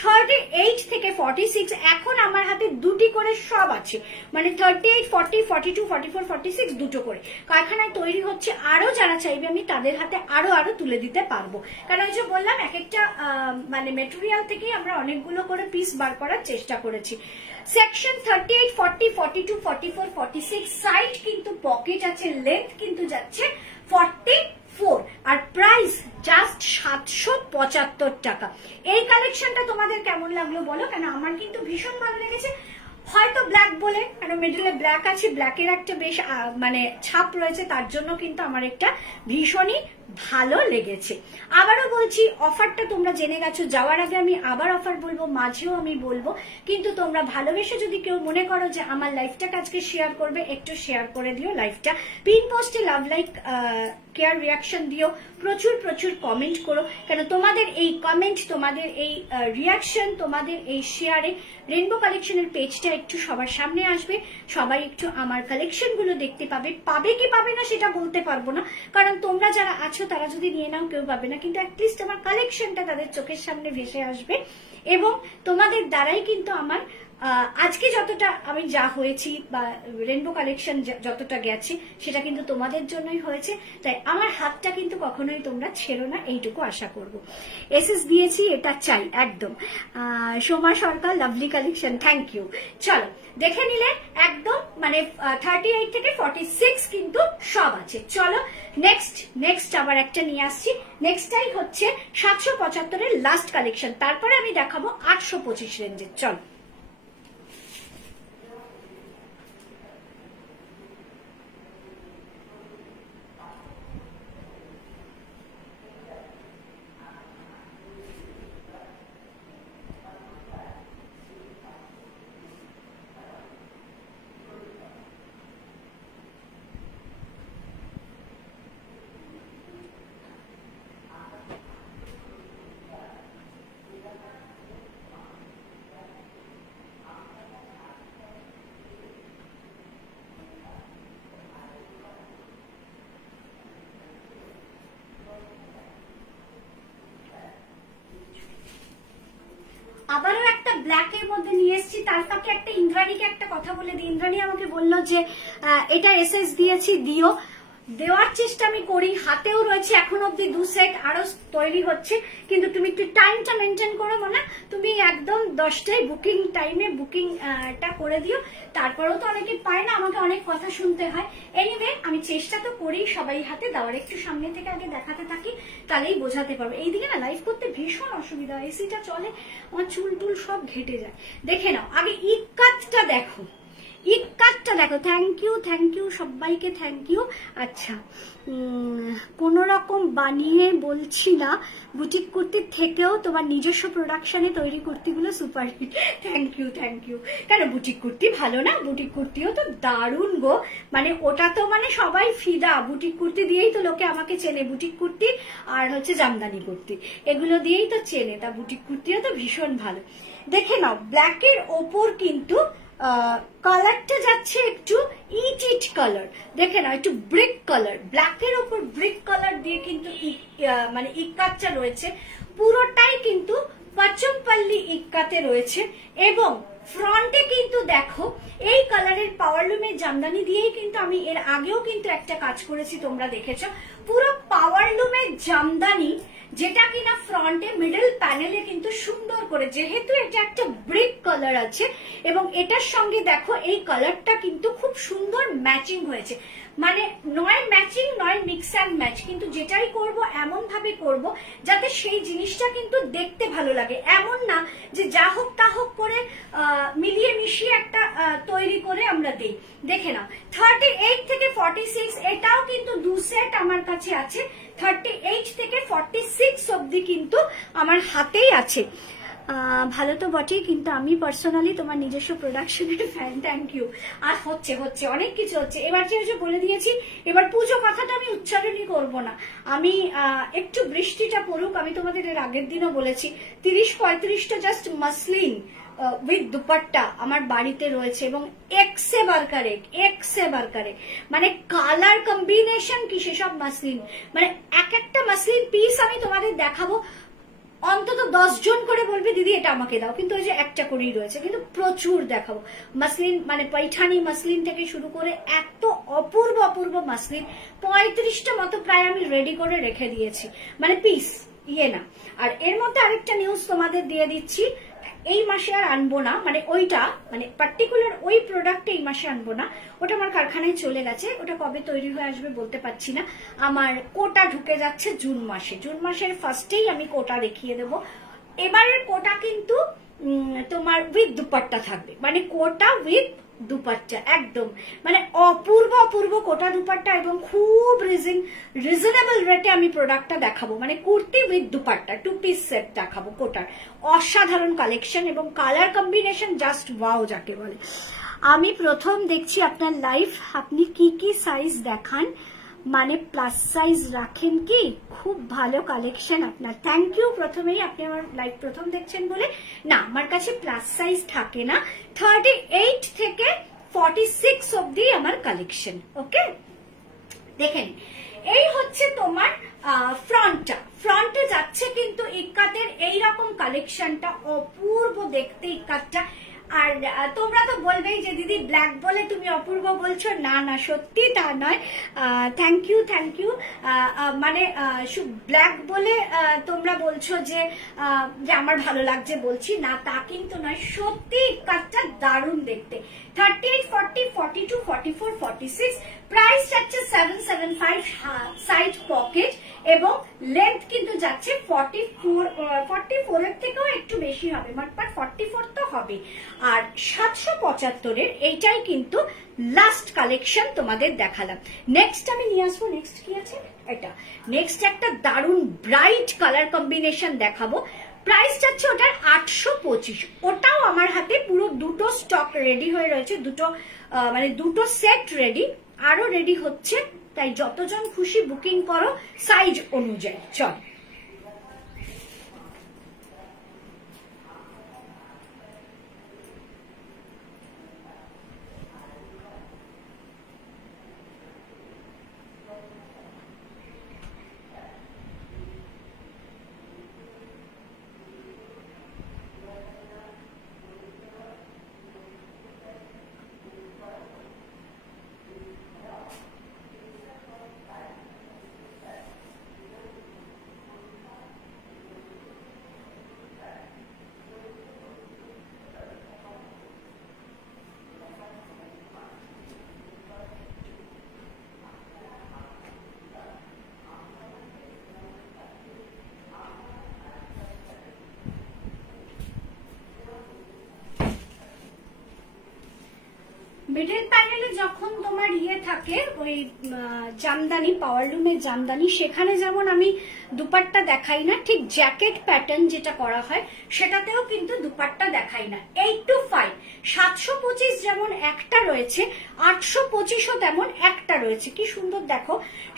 38 থেকে 46। এখন আমার হাতে দুটি করে সব আছে, মানে 38, 40, 42, 44, 46 দুটো করে কারখানায় তৈরি হচ্ছে। আরো যারা চাইবে আমি তাদের হাতে আরো তুলে দিতে পারবো, কারণ ওই যে বললাম এক একটা মানে মেটেরিয়াল থেকেই আমরা অনেকগুলো করে পিস বার করার চেষ্টা করেছি। সেকশন 38, 40, 42, 44, 46 সাইড কিন্তু পকেট আছে, লেন্থ কিন্তু যাচ্ছে 44 আর প্রাইস জাস্ট 775 টাকা। এই কালেকশনটা তোমাদের কেমন লাগলো বলো, কেন আমার কিন্তু ভীষণ ভালো লেগেছে। হয়তো ব্ল্যাক বলে, কারণ মিডলে ব্ল্যাক আছে, ব্ল্যাকের একটা বেশ মানে ছাপ রয়েছে, তার জন্য কিন্তু আমার একটা ভীষণই ভালো লেগেছে। আবারও বলছি, অফারটা তোমরা জেনে গেছো, যাওয়ার আগে আমি আবার অফার বলবো, মাঝেও আমি বলবো, কিন্তু তোমরা ভালোবেসে যদি কেউ মনে করো যে আমার লাইফটাকে আজকে শেয়ার করবে, একটু শেয়ার করে দিও লাইফটা, পিন পোস্টে লাভ লাইক কেয়ার রিয়াকশন দিও, প্রচুর প্রচুর কমেন্ট করো, কেন তোমাদের এই কমেন্ট, তোমাদের এই রিয়াকশন, তোমাদের এই শেয়ারে রেইনবো কালেকশনের পেজটা একটু সবার সামনে আসবে, সবাই একটু আমার কালেকশন গুলো দেখতে পাবে। পাবে কি পাবে না সেটা বলতে পারবো না, কারণ তোমরা যারা আছো তারা যদি নিয়ে নাও কেউ পাবে না, কিন্তু অ্যাটলিস্ট আমার কালেকশনটা তাদের চোখের সামনে ভেসে আসবে, এবং তোমাদের দ্বারাই কিন্তু আমার আজকে যতটা আমি যা হয়েছি বা রেইনবো কালেকশন যতটা গেছে সেটা কিন্তু তোমাদের জন্যই হয়েছে, তাই আমার হাতটা কিন্তু কখনোই তোমরা ছেড়ো না, এইটুকু আশা করব। এসএস দিয়েছি, এটা চাই একদম। সোমা সরকার, লাভলি কালেকশন, থ্যাংক ইউ। চলো দেখে নিলে একদম, মানে 38 থেকে 46 কিন্তু সব আছে। চলো নেক্সট আবার একটা নিয়ে আসছি। নেক্সটটাই হচ্ছে 775 লাস্ট কালেকশন, তারপরে আমি দেখাবো 825 রেঞ্জের। চলো আবারও একটা ব্ল্যাকের মধ্যে নিয়ে এসেছি, তার ফাঁকে একটা ইন্দ্রাণীকে একটা কথা বলে দিই। ইন্দ্রাণী আমাকে বললো যে এটা এসএস দিয়েছি, দিও, দেওয়ার চেষ্টা আমি করি, হাতেও রয়েছে এখন অব্দি 2 সেট, আরো তৈরি হচ্ছে, কিন্তু তুমি একটু টাইমটা মেনটেন করো না, তুমি একদম 10টায় বুকিং টাইমে বুকিংটা করে দিও, তারপরেও তো অনেকে পায় না, আমাকে অনেক কথা শুনতে হয়। এনিওয়ে আমি চেষ্টা তো করি সবাই হাতে দেওয়ার, একটু সামনে থেকে আগে দেখাতে থাকি, তাহলেই বোঝাতে পারবো। এইদিকে না লাইভ করতে ভীষণ অসুবিধা, এসিটা চলে, আমার চুল টুল সব ঘেটে যায়। দেখে নাও আগে ইক্কাতটা দেখো, ইক্কাতটা দেখো। থ্যাংক ইউ সবাইকে, থ্যাংক ইউ। আচ্ছা, কোন রকম বানিয়ে বলছি না, বুটিক কুর্তির থেকেও তোমার নিজস্ব প্রোডাকশনে তৈরি কুর্তিগুলো সুপার হিট। Thank you. কেন বুটিক কুর্তি ভালো না? বুটিক কুর্তিও তো দারুণ গো, মানে ওটা তো মানে সবাই ফিদা, বুটিক কুর্তি দিয়েই তো লোকে আমাকে চেনে, বুটিক কুর্তি আর হচ্ছে জামদানি কুর্তি, এগুলো দিয়েই তো চেনে, তা বুটিক কুর্তিও তো ভীষণ ভালো। দেখে নাও ব্ল্যাকের ওপর কিন্তু কালারটা যাচ্ছে একটু ইট কালার, দেখে না, একটু ব্রিক কালার, ব্ল্যাকের ওপর ব্রিক কালার দিয়ে কিন্তু মানে ইক্কাতটা রয়েছে, পুরোটাই কিন্তু পাচমপল্লী ইক্কাতে রয়েছে, এবং ফ্রন্টে কিন্তু দেখো এই কালারের পাওয়ারলুমের জামদানি দিয়েই কিন্তু আমি এর আগেও কিন্তু একটা কাজ করেছি, তোমরা দেখেছো, পুরো পাওয়ারলুমের জামদানি, যেটা কিনা ফ্রন্টে মিডল প্যানেলে কিন্তু সুন্দর করে, যেহেতু এটা একটা ব্রিক কালার আছে এবং এটার সঙ্গে দেখো এই কালারটা কিন্তু খুব সুন্দর ম্যাচিং হয়েছে, মানে নয় ম্যাচিং নয় মিক্স অ্যান্ড ম্যাচ, কিন্তু যেটাই করব এমন ভাবে করব যাতে সেই জিনিসটা কিন্তু দেখতে ভালো লাগে, এমন না যে যা হোক তা হোক করে মিলিয়ে মিশিয়ে একটা তৈরি করে আমরা দেই। দেখে নাও 38 থেকে 46, এটাও কিন্তু 2 সেট আমার কাছে আছে, 38 থেকে 46 অব্দি কিন্তু আমার হাতেই আছে। ভালো তো বটেই, কিন্তু আমি পার্সোনালি তোমার নিজস্ব প্রোডাকশনের ফ্যান। Thank you. আর হচ্ছে অনেক কিছু হচ্ছে, এবার যে বলে দিয়েছি, এবার পুজো কথাটা আমি উচ্চারণই করব না, আমি একটু বৃষ্টিটা পড়ুক, আমি তোমাদের এর আগের দিনও বলেছি 30-35টা জাস্ট মাসলিন উইথ দুপাট্টা আমার বাড়িতে রয়েছে, এবং এক্সে বার কারেক্ট, মানে কালার কম্বিনেশন কি সেসব মাসলিন, মানে এক একটা মাসলিন পিস আমি তোমাদের দেখাবো, অন্তত 10 জন করে বলবে দিদি এটা আমাকে দাও, কিন্তু ওই যে একটা করেই রয়েছে, কিন্তু প্রচুর দেখাবো মাসলিন, মানে পৈঠানি মাসলিন থেকে শুরু করে এত অপূর্ব মাসলিন 35টা মতো প্রায় আমি রেডি করে রেখে দিয়েছি, মানে পিস ইয়ে না। আর এর মধ্যে আরেকটা নিউজ তোমাদের দিয়ে দিচ্ছি, এই মাসে আর আনবো না, মানে ওইটা, মানে পার্টিকুলার ওই প্রোডাক্ট এই মাসে আনবো না, ওটা আমার কারখানায় চলে গেছে, ওটা কবে তৈরি হয়ে আসবে বলতে পারছি না। আমার কোটা ঢুকে যাচ্ছে জুন মাসের ফার্স্টেই আমি কোটা দেখিয়ে দেবো। এবারের কোটা কিন্তু তোমার উইথ দুপাট্টা থাকবে, মানে কোটা উইথ দুপাট্টা, একদম মানে অপূর্ব অপূর্ব কোটা দুপাট্টা এবং খুব রিজনেবল রেটে আমি প্রোডাক্টটা দেখাবো, মানে kurti with dupatta 2 piece set দেখাবো কোটার। অসাধারণ কালেকশন এবং কালার কম্বিনেশন জাস্ট ওয়াও যাকে বলে। আমি প্রথম দেখছি আপনার লাইভ, আপনি কি কি সাইজ দেখান, মানে প্লাস সাইজ রাখেন কি? খুব ভালো কালেকশন আপনার, থ্যাংক ইউ। প্রথমেই আপনি আমার লাইভ প্রথম দেখছেন বলে। না, আমার কাছে প্লাস সাইজ থাকে না, 38 থেকে 46 অব্দি আমার কালেকশন। ওকে, দেখেন এই হচ্ছে তোমার ফ্রন্টে যাচ্ছে কিন্তু ইক্কাতের এইরকম কালেকশনটা, অপূর্ব দেখতে ইক্কাতটা। আর তোমরা তো বলবেই যে দিদি ব্ল্যাক বলে তুমি অপূর্ব বলছো, না না সত্যি তা নয়, থ্যাংক ইউ থ্যাংক ইউ। মানে ব্ল্যাক বলে তোমরা বলছো যে আমার ভালো লাগছে বলছি না, তা কিন্তু নয়, সত্যি কাজটা দারুণ দেখতে। 38, 40, 42, 44, 46, প্রাইস যাচ্ছে 775, সাইড পকেট এবং লেন্থ কিন্তু যাচ্ছে 44 এর থেকেও একটু বেশি হবে, বাট 44 তো হবে। আর 775 এর এইটাই কিন্তু লাস্ট কালেকশন তোমাদের দেখালাম। নেক্সট আমি নিয়ে আসবো, নেক্সট কি আছে এটা, নেক্সট একটা দারুণ ব্রাইট কালার কম্বিনেশন দেখাবো। প্রাইস যাচ্ছে ওটার 825, ওটাও আমার হাতে পুরো দুটো স্টক রেডি হয়ে রয়েছে, মানে দুটো সেট রেডি, আরো রেডি হচ্ছে, তাই যতজন খুশি বুকিং করো সাইজ অনুযায়ী। চল মিডল প্যানেলে যখন তোমার থাকে ওই জামদানি, পাওয়ারলুমের জামদানি, সেখানে যেমন আমি দুপাট্টা দেখাই না, ঠিক জ্যাকেট প্যাটার্ন যেটা করা হয় সেটাতেও কিন্তু দুপাট্টা দেখাই না। 8 to 5, 725 যেমন একটা রয়েছে, 825ও তেমন একটা রয়েছে। কি সুন্দর দেখো,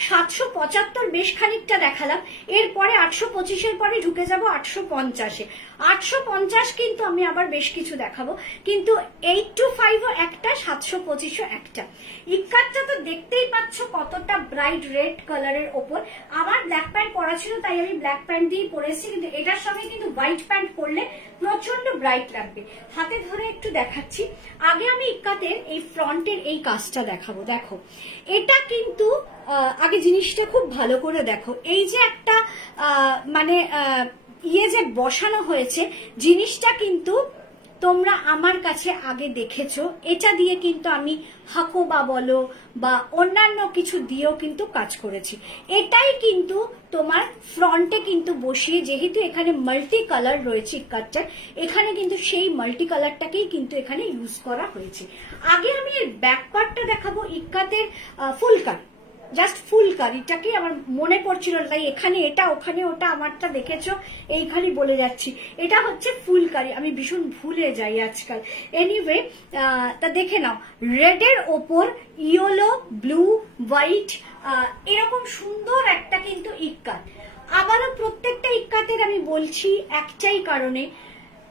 775 বেশ খানিকটা দেখালাম, এরপরে 825-এর পরে ঢুকে যাব 850-এ। 850 কিন্তু আমি আবার বেশ কিছু দেখাবো, কিন্তু 8 to 5ও একটা, 725ও একটা। ইক্কাতটা তো দেখতেই পাচ্ছ কতটা ব্রাইট রেড কালারের ওপর। আমার ব্ল্যাক প্যান্ট পরা ছিল তাই আমি ব্ল্যাক প্যান্ট দিয়ে পরেছি, কিন্তু এটার সঙ্গে কিন্তু হোয়াইট প্যান্ট পরলে প্রচন্ড ব্রাইট লাগবে। হাতে ধরে একটু দেখাচ্ছি। আগে আমি ইক্কাতের এই ফ্রন্টের এই কাজটা দেখাবো। দেখো এটা কিন্তু আগে জিনিসটা খুব ভালো করে দেখো, এই যে একটা মানে যে বসানো হয়েছে জিনিসটা কিন্তু তোমরা আমার কাছে আগে দেখেছো, এটা দিয়ে কিন্তু আমি হাকোবা বলো বা অন্যান্য কিছু দিয়েও কিন্তু কাজ করেছি। এটাই কিন্তু তোমার ফ্রন্টে কিন্তু বসিয়ে, যেহেতু এখানে মাল্টি কালার রয়েছে ইক্কাতটার, এখানে কিন্তু সেই মাল্টি কালারটাকেই কিন্তু এখানে ইউজ করা হয়েছে। আগে আমি এর ব্যাক পার্টটা দেখাবো, ইক্কাতের ফুলকারি, জাস্ট ফুলকারিটাকে আমার মনে পড়ছিল, তাই এখানে এটা ওখানে ওটা আমারটা দেখেছো, এইখানে বলে যাচ্ছি। এটা হচ্ছে ফুলকারি, আমি ভীষণ ভুলে যাই আজকাল। এনিওয়ে, তা দেখে নাও, রেডের ওপর ইয়েলো, ব্লু, হোয়াইট, এরকম সুন্দর একটা কিন্তু ইক্কাত। আবারও প্রত্যেকটা ইক্কাতের আমি বলছি একটাই কারণে,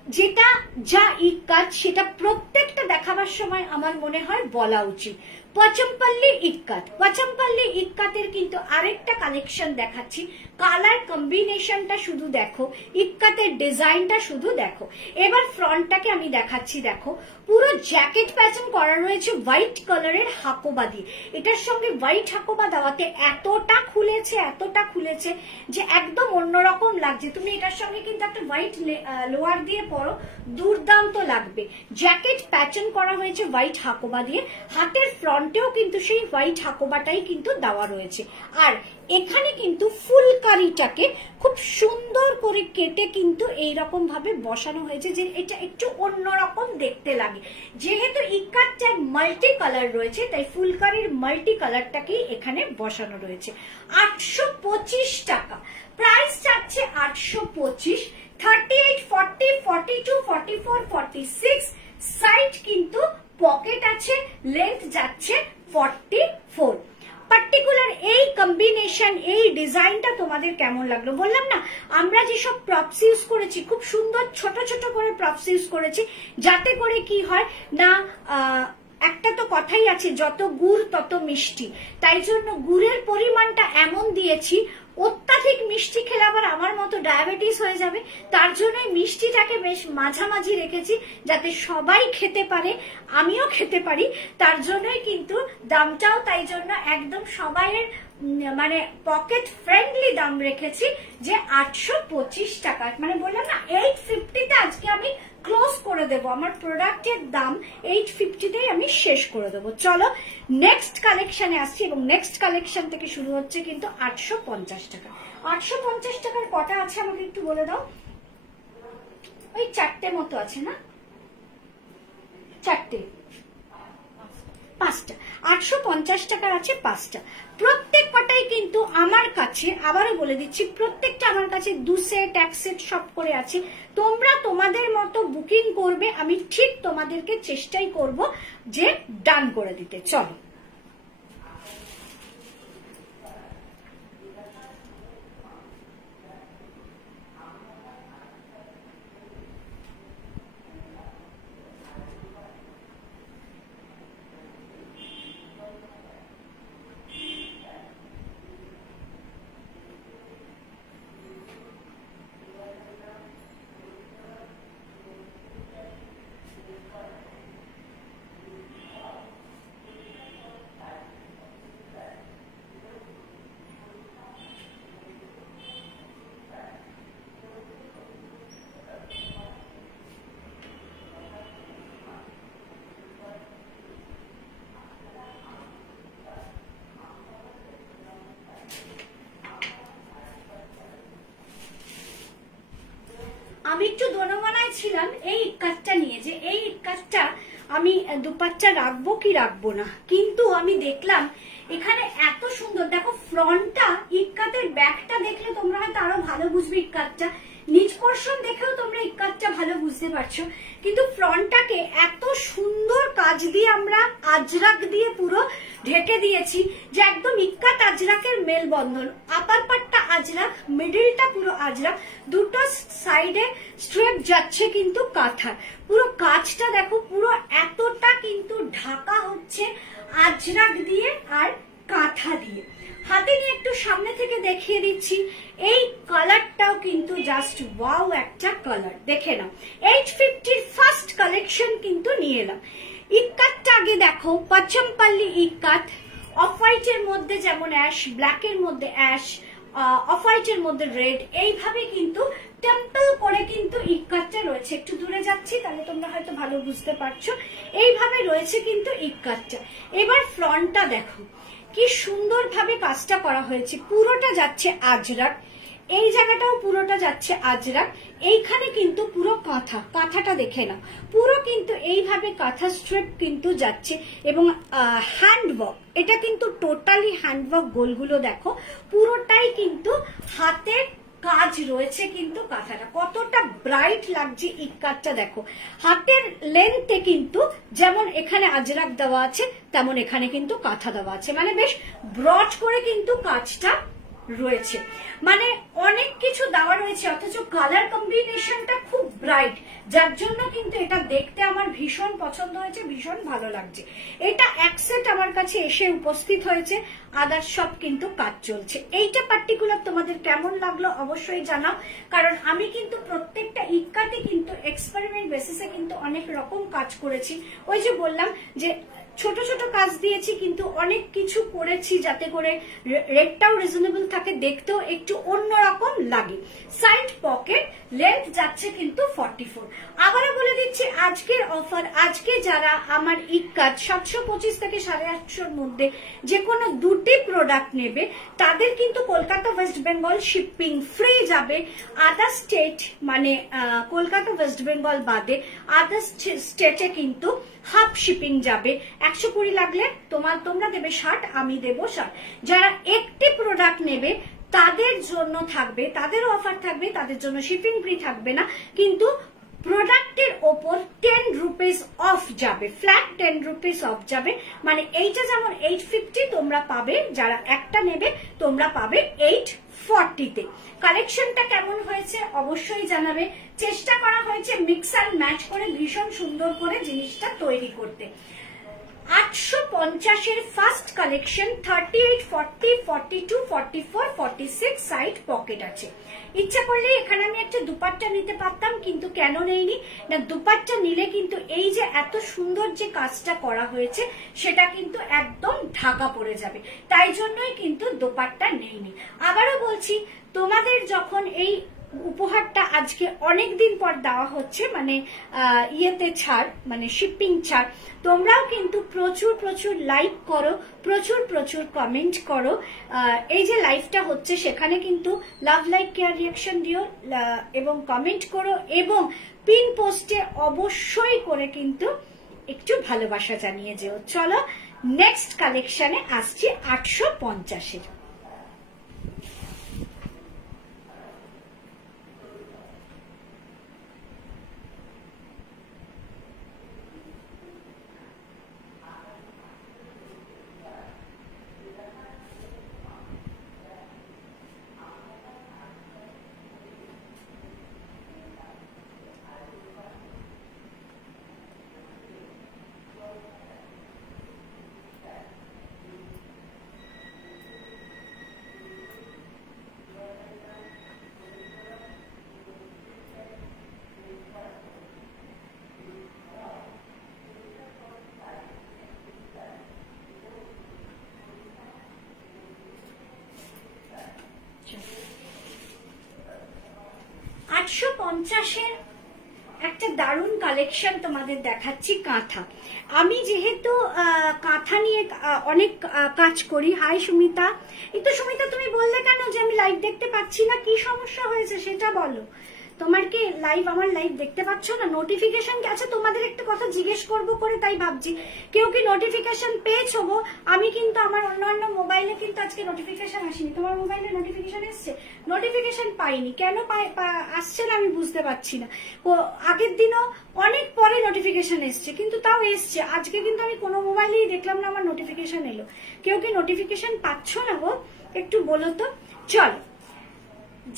যেটা যা ইক্কাত সেটা প্রত্যেকটা দেখাবার সময় আমার মনে হয় বলা উচিত। পচমপল্লী ইক্কাত, পচমপল্লী ইক্কাতের কিন্তু আরেকটা কালেকশন দেখাচ্ছি। কালার কম্বিনেশনটা শুধু দেখো, ইক্কাতের ডিজাইনটা শুধু দেখো। এবার ফ্রন্টটাকে আমি দেখাচ্ছি, দেখো পুরো জ্যাকেট প্যাটার্ন করা রয়েছে হোয়াইট কালারের হাকোবা দিয়ে। এটার সঙ্গে হোয়াইট হাকোবা দেওয়াতে এতটা খুলেছে যে একদম অন্যরকম লাগছে। তুমি এটার সঙ্গে কিন্তু একটা হোয়াইট লোয়ার দিয়ে পরো, দুর্দান্ত লাগবে। জ্যাকেট প্যাটার্ন করা হয়েছে হোয়াইট হাকোবা দিয়ে, হাতের ফ্রন্টেও কিন্তু সেই হোয়াইট হাকোবাটাই কিন্তু দেওয়া রয়েছে। আর এখানে কিন্তু ফুলকারিটাকে খুব সুন্দর করে কেটে কিন্তু এইরকম ভাবে বসানো হয়েছে যে এটা একটু অন্যরকম দেখতে লাগে। যেহেতু ইকাতটার মাল্টি কালার রয়েছে তাই ফুলকারির মাল্টি কালারটাকেই এখানে বসানো রয়েছে। 825 টাকা প্রাইস যাচ্ছে, 825। 38, 40, 42, 44, 46 সাইড কিন্তু পকেট আছে, লেন্থ যাচ্ছে 44। পার্টিকুলার এই কম্বিনেশন, এই ডিজাইনটা তোমাদের কেমন লাগলো? বললাম না আমরা যেসব প্রপস ইউজ করেছি খুব সুন্দর ছোট ছোট করে প্রপস ইউজ করেছি, যাতে করে কি হয় না, একটা তো কথাই আছে যত গুড় তত মিষ্টি, তাই জন্য গুড়ের পরিমাণটা এমন দিয়েছি, অত্যাধিক মিষ্টি খেলে আবার আমার মতো ডায়াবেটিস হয়ে যাবে, তার জন্য মিষ্টিটাকে বেশ মাঝামাঝি রেখেছি যাতে সবাই খেতে পারে, আমিও খেতে পারি, তার জন্যই কিন্তু দামটাও তাই জন্য একদম সবাইয়ের মানে পকেট ফ্রেন্ডলি দাম রেখেছি যে 825 টাকা। মানে বললাম না 850-তে আজকে আমি ক্লোজ করে দেবো, আমার প্রোডাক্টের দাম 850-তেই আমি শেষ করে দেবো। চলো নেক্সট কালেকশনে আসছি এবং নেক্সট কালেকশন থেকে শুরু হচ্ছে কিন্তু 850 টাকা। 850 টাকার কটা আছে আমাকে একটু বলে দাও? ওই 4টে মতো আছে না? 4টে, 5টা। 850 টাকার আছে 5টা। প্রত্যেক কটাই কিন্তু আমার কাছে, আবারও বলে দিচ্ছি, প্রত্যেকটা আমার কাছে 2 সেট 1 সেট সব করে আছে। তোমরা তোমাদের মতো বুকিং করবে, আমি ঠিক তোমাদেরকে চেষ্টাই করব যে ডান করে দিতে। চলো আমি একটু দোনোমানায় ছিলাম এই ইক্কাতটা নিয়ে, যে এই ইক্কাতটা আমি দুপাট্টা রাখবো কি রাখবো না, কিন্তু আমি দেখলাম এখানে এত সুন্দর, দেখো ফ্রন্টটা, ইক্কাতের ব্যাকটা দেখলে তোমরা হয়তো আরো ভালো বুঝবে ইক্কাতটা, নিচ পোর্শন দেখেও তোমরা ইক্কাতটা ভালো বুঝতে পারছো, কিন্তু ফ্রন্টটাকে এত সুন্দর কাজ দিয়ে আমরা আজরাক দিয়ে পুরো ঢেকে দিয়েছি যে একদম ইক্কাত আজরাকের মেলবন্ধন। আপার পাটটা আজরাক, মিডিলটা পুরো আজরাক, দুটো সাইডে স্ট্রেপ যাচ্ছে কিন্তু কাঁথার। পুরো কাজটা দেখো পুরো এতটা কিন্তু ঢাকা হচ্ছে আজরাক দিয়ে আর কাঁথা দিয়ে। হাতে নিয়ে একটু সামনে থেকে দেখিয়ে দিচ্ছি, এই কালারটাও কিন্তু জাস্ট ওয়াও একটা কালার, দেখে নাও। 850-র ফার্স্ট কালেকশন কিন্তু নিয়ে এলাম। ইক্কাতটা আগে দেখো, পচমপল্লি ইক্কাত, অফ হোয়াইটের মধ্যে যেমন অ্যাশ, ব্ল্যাকের মধ্যে অ্যাশ, অফ হোয়াইটের মধ্যে রেড, এইভাবে কিন্তু টেম্পল করে কিন্তু ইক্কাতটা রয়েছে। একটু দূরে যাচ্ছি তাহলে তোমরা হয়তো ভালো বুঝতে পারছো, এইভাবে রয়েছে কিন্তু ইক্কাতটা। এবার ফ্রন্টটা দেখো কি সুন্দরভাবে কাজটা করা হয়েছে, পুরোটা যাচ্ছে আজরাক, এই জায়গাটাও পুরোটা যাচ্ছে আজরাক, এইখানে কিন্তু পুরো কাঁথা, কাঁথাটা দেখে নাও পুরো কিন্তু এইভাবে কাঁথা স্ট্রিপ কিন্তু যাচ্ছে এবং হ্যান্ডওয়ার্ক, এটা কিন্তু টোটালি হ্যান্ডওয়ার্ক, গোলগুলো দেখো পুরোটাই কিন্তু হাতের কাজ রয়েছে কিন্তু কাঁথাটা কতটা ব্রাইট লাগছে। ইক্কাতটা দেখো হাতের লেন্থে কিন্তু যেমন এখানে আজরাক দেওয়া আছে তেমন এখানে কিন্তু কাঁথা দেওয়া আছে, মানে বেশ ব্রড করে কিন্তু কাজটা রয়েছে, মানে অনেক কিছু দেওয়া রয়েছে, অথচ কালার কম্বিনেশনটা খুব ব্রাইট, যার জন্য কিন্তু এটা দেখতে আমার ভীষণ পছন্দ হয়েছে, ভীষণ ভালো লাগছে। এটা এক সেট আমার কাছে এসে উপস্থিত হয়েছে, আদার সব কিন্তু কাজ চলছে। এইটা পার্টিকুলার তোমাদের কেমন লাগলো অবশ্যই জানাও, কারণ আমি কিন্তু প্রত্যেকটা ইক্কাতে কিন্তু এক্সপেরিমেন্ট বেসিসে কিন্তু অনেক রকম কাজ করেছি। ওই যে বললাম যে ছোট ছোট কাজ দিয়েছি কিন্তু অনেক কিছু করেছি যাতে করে রেটটাও রিজনেবল থাকে, দেখতেও একটু অন্যরকম লাগে। সাইড পকেট, লেন্থ যাচ্ছে কিন্তু 44। আবারও বলে দিচ্ছি আজকের অফার, আজকে যারা আমার ইক্কাত 725 থেকে 850-র মধ্যে যে কোনো দুটি প্রোডাক্ট নেবে তাদের কিন্তু কলকাতা ওয়েস্ট বেঙ্গল শিপিং ফ্রি যাবে। আদার স্টেট মানে কলকাতা ওয়েস্ট বেঙ্গল বাদে আদার স্টেটে কিন্তু হাফ শিপিং যাবে। 120 লাগলে তোমরা দেবে 60, আমি দেব 60। যারা একটি প্রোডাক্ট নেবে তাদের জন্য থাকবে, তাদেরও অফার থাকবে, তাদের জন্য শিপিং ফ্রি থাকবে না, কিন্তু প্রোডাক্টের ওপর 10 রুপিস অফ যাবে, ফ্ল্যাট 10 রুপিস অফ যাবে। মানে এইটা যেমন 850 তোমরা পাবে, যারা একটা নেবে তোমরা পাবে 840-তে। কালেকশনটা কেমন হয়েছে অবশ্যই জানাবে। চেষ্টা করা হয়েছে মিক্স অ্যান্ড ম্যাচ করে ভীষণ সুন্দর করে জিনিসটা তৈরি করতে। 850-এর ফার্স্ট কালেকশন 38, 40, 42, 44, 46 সাইড পকেট আছে। ইচ্ছা করলে এখানে আমি একটা দুপাট্টা নিতে পারতাম, কিন্তু কেন নেইনি না, দুপাট্টা নিলে কিন্তু এই যে এত সুন্দর যে কাজটা করা হয়েছে সেটা কিন্তু একদম ঢাকা পড়ে যাবে, তাই জন্যই কিন্তু দুপাট্টা নেইনি। আবারও বলছি, তোমাদের যখন এই উপহারটা আজকে অনেক দিন পর দেওয়া হচ্ছে, মানে ইয়েতে ছাড়, মানে শিপিং ছাড়, তোমরাও কিন্তু প্রচুর প্রচুর লাইক করো, প্রচুর প্রচুর কমেন্ট করো। এই যে লাইভটা হচ্ছে সেখানে কিন্তু লাভ, লাইক, কেয়ার, রিয়াকশন দিও এবং কমেন্ট করো, এবং পিন পোস্টে অবশ্যই করে কিন্তু একটু ভালোবাসা জানিয়ে যেও। চলো নেক্সট কালেকশনে আসছি 850-এর। একটা দারুণ কালেকশন তোমাদের দেখাচ্ছি, কাঁথা। আমি যেহেতু কাঁথা নিয়ে অনেক কাজ করি। হাই সুমিতা, একটু সুমিতা তুমি বললে কেন যে আমি লাইভ দেখতে পাচ্ছি না, কি সমস্যা হয়েছে সেটা বলো। তোমার কি আমার লাইভ দেখতে পাচ্ছ না? নোটিফিকেশন কি আছে? তোমাদের একটা কথা জিজ্ঞেস করব করে তাই ভাবছি, কেউ কি নোটিফিকেশন পেয়েছো গো? আমি কিন্তু আমার অন্যান্য মোবাইলে কিন্তু আজকে নোটিফিকেশন আসেনি। তোমার মোবাইলে নোটিফিকেশন এসছে? নোটিফিকেশন পাইনি, কেন আসছে না আমি বুঝতে পারছি না। আগের দিনও অনেক পরে নোটিফিকেশন এসছে, কিন্তু তাও এসছে। আজকে কিন্তু আমি কোনো মোবাইলেই দেখলাম না আমার নোটিফিকেশন এলো। কেউ কি নোটিফিকেশন পাচ্ছ না গো? একটু বলো তো। চলো,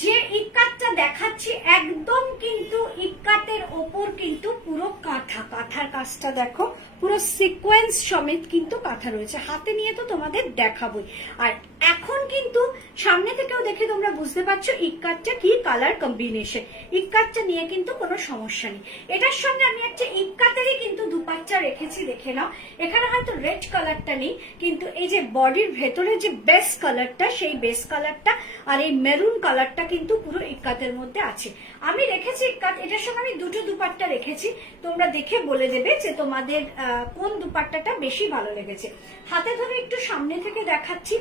যে ইক্কাতটা দেখাচ্ছি একদম কিন্তু ইক্কাতের ওপর কিন্তু পুরো কাঁথা, কাঁথার কাজটা দেখো, পুরো সিকোয়েন্স সমেত কিন্তু কাঁথা রয়েছে। হাতে নিয়ে তো তোমাদের দেখাবোই। আর এখন কিন্তু সামনে থেকেও দেখে তোমরা বুঝতে পারছো ইক্কাতটা কি কালার কম্বিনেশন। ইক্কাতটা নিয়ে কিন্তু কোনো সমস্যা নেই। এটার সঙ্গে আমি একটা ইক্কাতেরই কিন্তু দুপাট্টা রেখেছি, দেখে নাও। এখানে হয়তো রেড কালারটা নেই, কিন্তু এই যে বডির ভেতরে যে বেস কালারটা, সেই বেস কালারটা আর এই মেরুন কালারটা কিন্তু পুরো ইক্কাতের মধ্যে আছে। আমি রেখেছি ইক্কাত, এটার সঙ্গে আমি দুটো দুপাট্টা রেখেছি। তোমরা দেখে বলে দেবে যে তোমাদের কোন দুপাট্টাটা বেশি ভালো লেগেছে। হাতে ধরে একটু সামনে থেকে দেখাচ্ছি।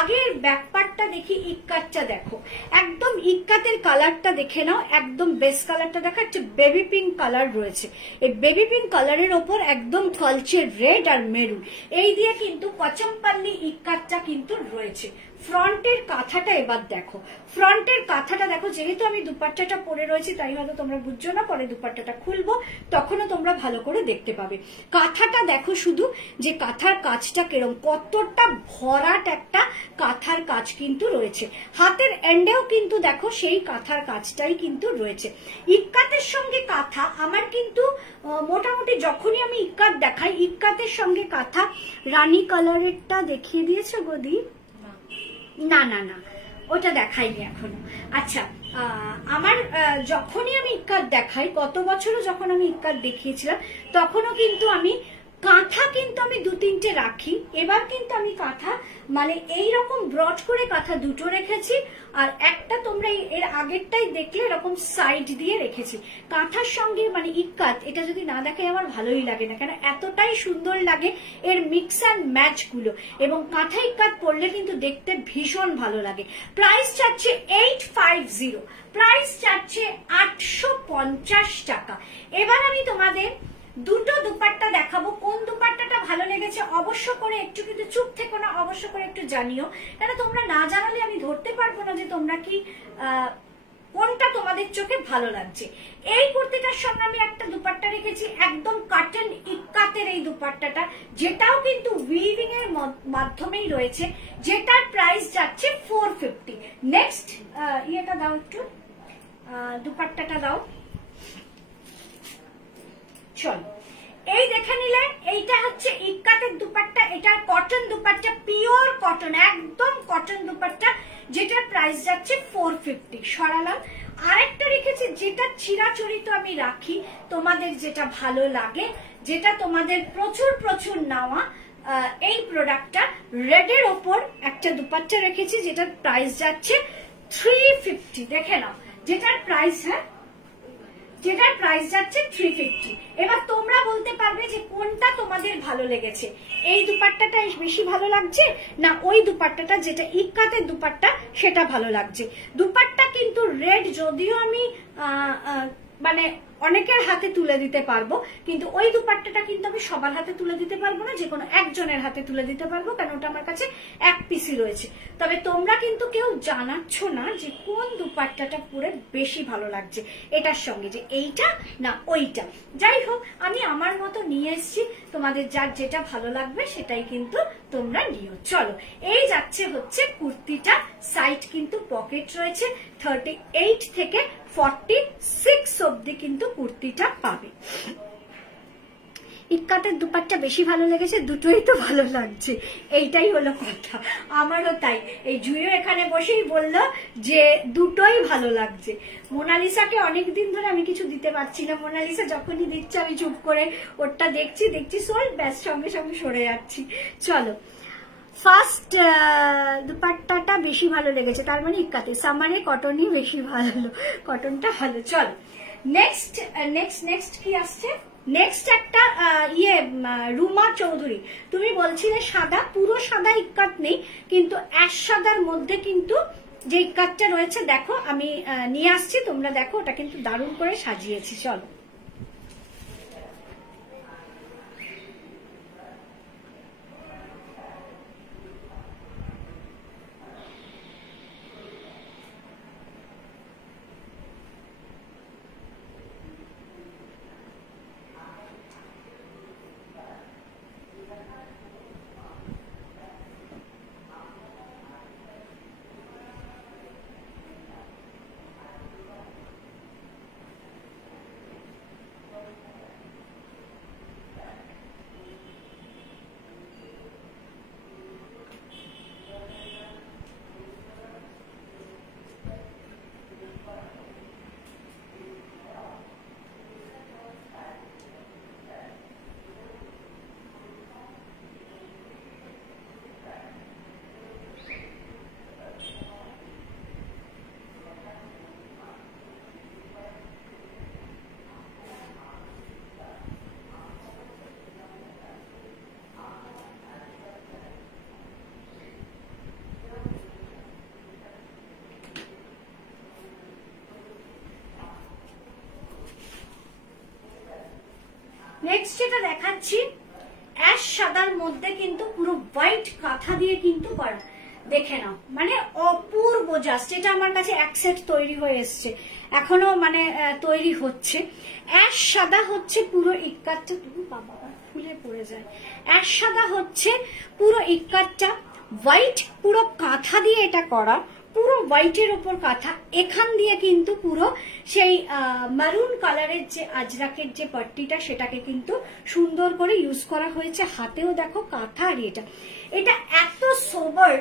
আগের ব্যাক পার্টটা দেখি, ইক্কাতটা দেখো, একদম ইক্কাতের কালারটা দেখে নাও, একদম বেস কালারটা দেখা, একটা বেবি পিঙ্ক কালার রয়েছে। এই বেবি পিঙ্ক কালারের ওপর একদম কালচে রেড আর মেরুন, এই দিয়ে কিন্তু কচমপাল্লি ইক্কাতটা কিন্তু রয়েছে। ফ্রন্টের কাঁথাটা এবার দেখো, ফ্রন্টের কাঁথাটা দেখো। যেহেতু আমি দুপাট্টাটা পরে রয়েছি তাই হয়তো তোমরা বুঝছো না, পরে দুপাট্টাটা খুলবো তখনও তোমরা ভালো করে দেখতে পাবে। কাঁথাটা দেখো শুধু, যে কাঁথার কাজটা কেরম, কতটা ভরাট একটা কাঁথার কাজ কিন্তু রয়েছে। হাতের এন্ডেও কিন্তু দেখো সেই কাঁথার কাজটাই কিন্তু রয়েছে। ইক্কাতের সঙ্গে কাঁথা আমার কিন্তু মোটামুটি যখনই আমি ইক্কাত দেখাই, ইক্কাতের সঙ্গে কাঁথা। রানী কালারেরটা দেখিয়ে দিয়েছো গদি? না না না, ওটা দেখাইনি এখনো। আচ্ছা, আমার যখনই আমি ইক্কাত দেখাই, গত বছরও যখন আমি ইক্কাত দেখিয়েছিলাম তখনও কিন্তু আমি কাঁথা কিন্তু আমি 2-3টে রাখি, এবার কিন্তু আমি কাঁথা মানে এইরকম ব্রড করে কাঁথা 2টো রেখেছি, আর একটা তোমরা এর আগেরটাই দেখলে এরকম সাইড দিয়ে রেখেছি। কাঁথার সঙ্গে মানে ইক্কাত এটা যদি না দেখে আমার ভালোই লাগে না, কেন এতটাই সুন্দর লাগে এর মিক্স অ্যান্ড ম্যাচ গুলো, এবং কাঁথা ইক্কাত পরলে কিন্তু দেখতে ভীষণ ভালো লাগে। প্রাইস চাচ্ছে 850, প্রাইস চাচ্ছে 850 টাকা। এবার আমি তোমাদের দুটো দুপাট্টা দেখাবো। কোন দুপাট্টাটা ভালো লেগেছে অবশ্য করে একটু কিন্তু চুপ থেকো না, অবশ্য করে একটু জানিও, কেন তোমরা না জানালে আমি ধরতে পারবো না যে তোমরা কি কোনটা তোমাদের চোখে ভালো লাগছে। এই কুর্তিটার সঙ্গে আমি একটা দুপাট্টা রেখেছি, একদম কাটন ইক্কাতের এই দুপাট্টাটা, যেটাও কিন্তু উইভিং এর মাধ্যমেই রয়েছে, যেটার প্রাইস যাচ্ছে 450। নেক্সট ইয়েটা দাও, একটু দুপাট্টাটা দাও। চলো, এই দেখে নিলে এইটা হচ্ছে ইক্কাতের দুপাট্টা, এটা কটন দুপাট্টা, পিওর কটন, একদম কটন দুপাট্টা, যেটার প্রাইস যাচ্ছে 450। সরালাম। আরেকটা রেখেছি যেটা চিরাচরিত আমি রাখি, তোমাদের যেটা ভালো লাগে, যেটা তোমাদের প্রচুর প্রচুর নেওয়া, এই প্রোডাক্টটা রেডের ওপর একটা দুপাট্টা রেখেছি, যেটার প্রাইস যাচ্ছে 350। দেখে নাও, যেটার প্রাইস যেটার প্রাইস যাচ্ছে 350। এবার তোমরা বলতে পারবে যে কোনটা তোমাদের ভালো লেগেছে, এই দুপাট্টাটা বেশি ভালো লাগছে না ওই দুপাট্টাটা যেটা ইক্কাতের দুপাট্টা সেটা ভালো লাগছে। দুপাট্টা কিন্তু রেড, যদিও আমি মানে অনেকের হাতে তুলে দিতে পারবো, কিন্তু ওই দুপাট্টাটা কিন্তু আমি সবার হাতে তুলে দিতে পারবো না, যে কোনো একজনের হাতে তুলে দিতে পারবো, কারণ ওটা আমার কাছে এক পিসি রয়েছে। তবে তোমরা কিন্তু কেউ জানাচ্ছ না যে কোন দুপাট্টাটা পরে বেশি ভালো লাগছে এটার সঙ্গে, যে এইটা না ওইটা। যাই হোক, আমি আমার মতো নিয়ে এসেছি, তোমাদের যার যেটা ভালো লাগবে সেটাই কিন্তু তোমরা নিও। চলো, এই যাচ্ছে হচ্ছে কুর্তিটা, সাইড কিন্তু পকেট রয়েছে, 38 থেকে 46 অব্দি কিন্তু কুর্তিটা পাবে। ইক্কাতের দুপাট্টা বেশি ভালো লেগেছে, দুটোই তো ভালো লাগছে, এইটাই হলো কথা। আমারও তাই, এই জুইও এখানে বসেই বললো যে দুটোই ভালো লাগছে। মোনালিসাকে অনেকদিন ধরে আমি কিছু দিতে পারছি না, মোনালিসা যখনই দিচ্ছে আমি চুপ করে ওরটা দেখছি সোল, ব্যাস সঙ্গে সঙ্গে সরে যাচ্ছি। চলো, ফার্স্ট দুপাট্টাটা বেশি ভালো লেগেছে, তার মানে ইক্কাতে, সামারে কটনই বেশি ভালো, কটনটা ভালো। চলো, নেক্সট কি আসছে? নেক্সট একটা রুমা চৌধুরী, তুমি বলছিলে সাদা, পুরো সাদা ইক্কাত নেই, কিন্তু অ্যাশ সাদার মধ্যে কিন্তু যে ইক্কাতটা রয়েছে দেখো আমি নিয়ে আসছি, তোমরা দেখো, ওটা কিন্তু দারুণ করে সাজিয়েছি। চলো, নেক্সট যেটা দেখাচ্ছি অ্যাশ সাদার মধ্যে কিন্তু পুরো হোয়াইট কাঁথা দিয়ে কিন্তু করা, দেখে নাও, মানে অপূর্ব জাস্ট। এটা আমার কাছে এক সেট তৈরি হয়ে এসছে, এখনো মানে তৈরি হচ্ছে। অ্যাশ সাদা হচ্ছে পুরো ইক্কাতটা, বাবা ফুলে পড়ে যায়, অ্যাশ সাদা হচ্ছে পুরো ইক্কাতটা, হোয়াইট পুরো কাঁথা দিয়ে এটা করা, পুরো হোয়াইটের ওপর কাঁথা, এখান দিয়ে কিন্তু পুরো সেই মারুন কালারের যে আজরাকের যে পট্টিটা সেটাকে কিন্তু সুন্দর করে ইউজ করা হয়েছে। হাতেও দেখো কাঁথা, আর এটা এত সোবার,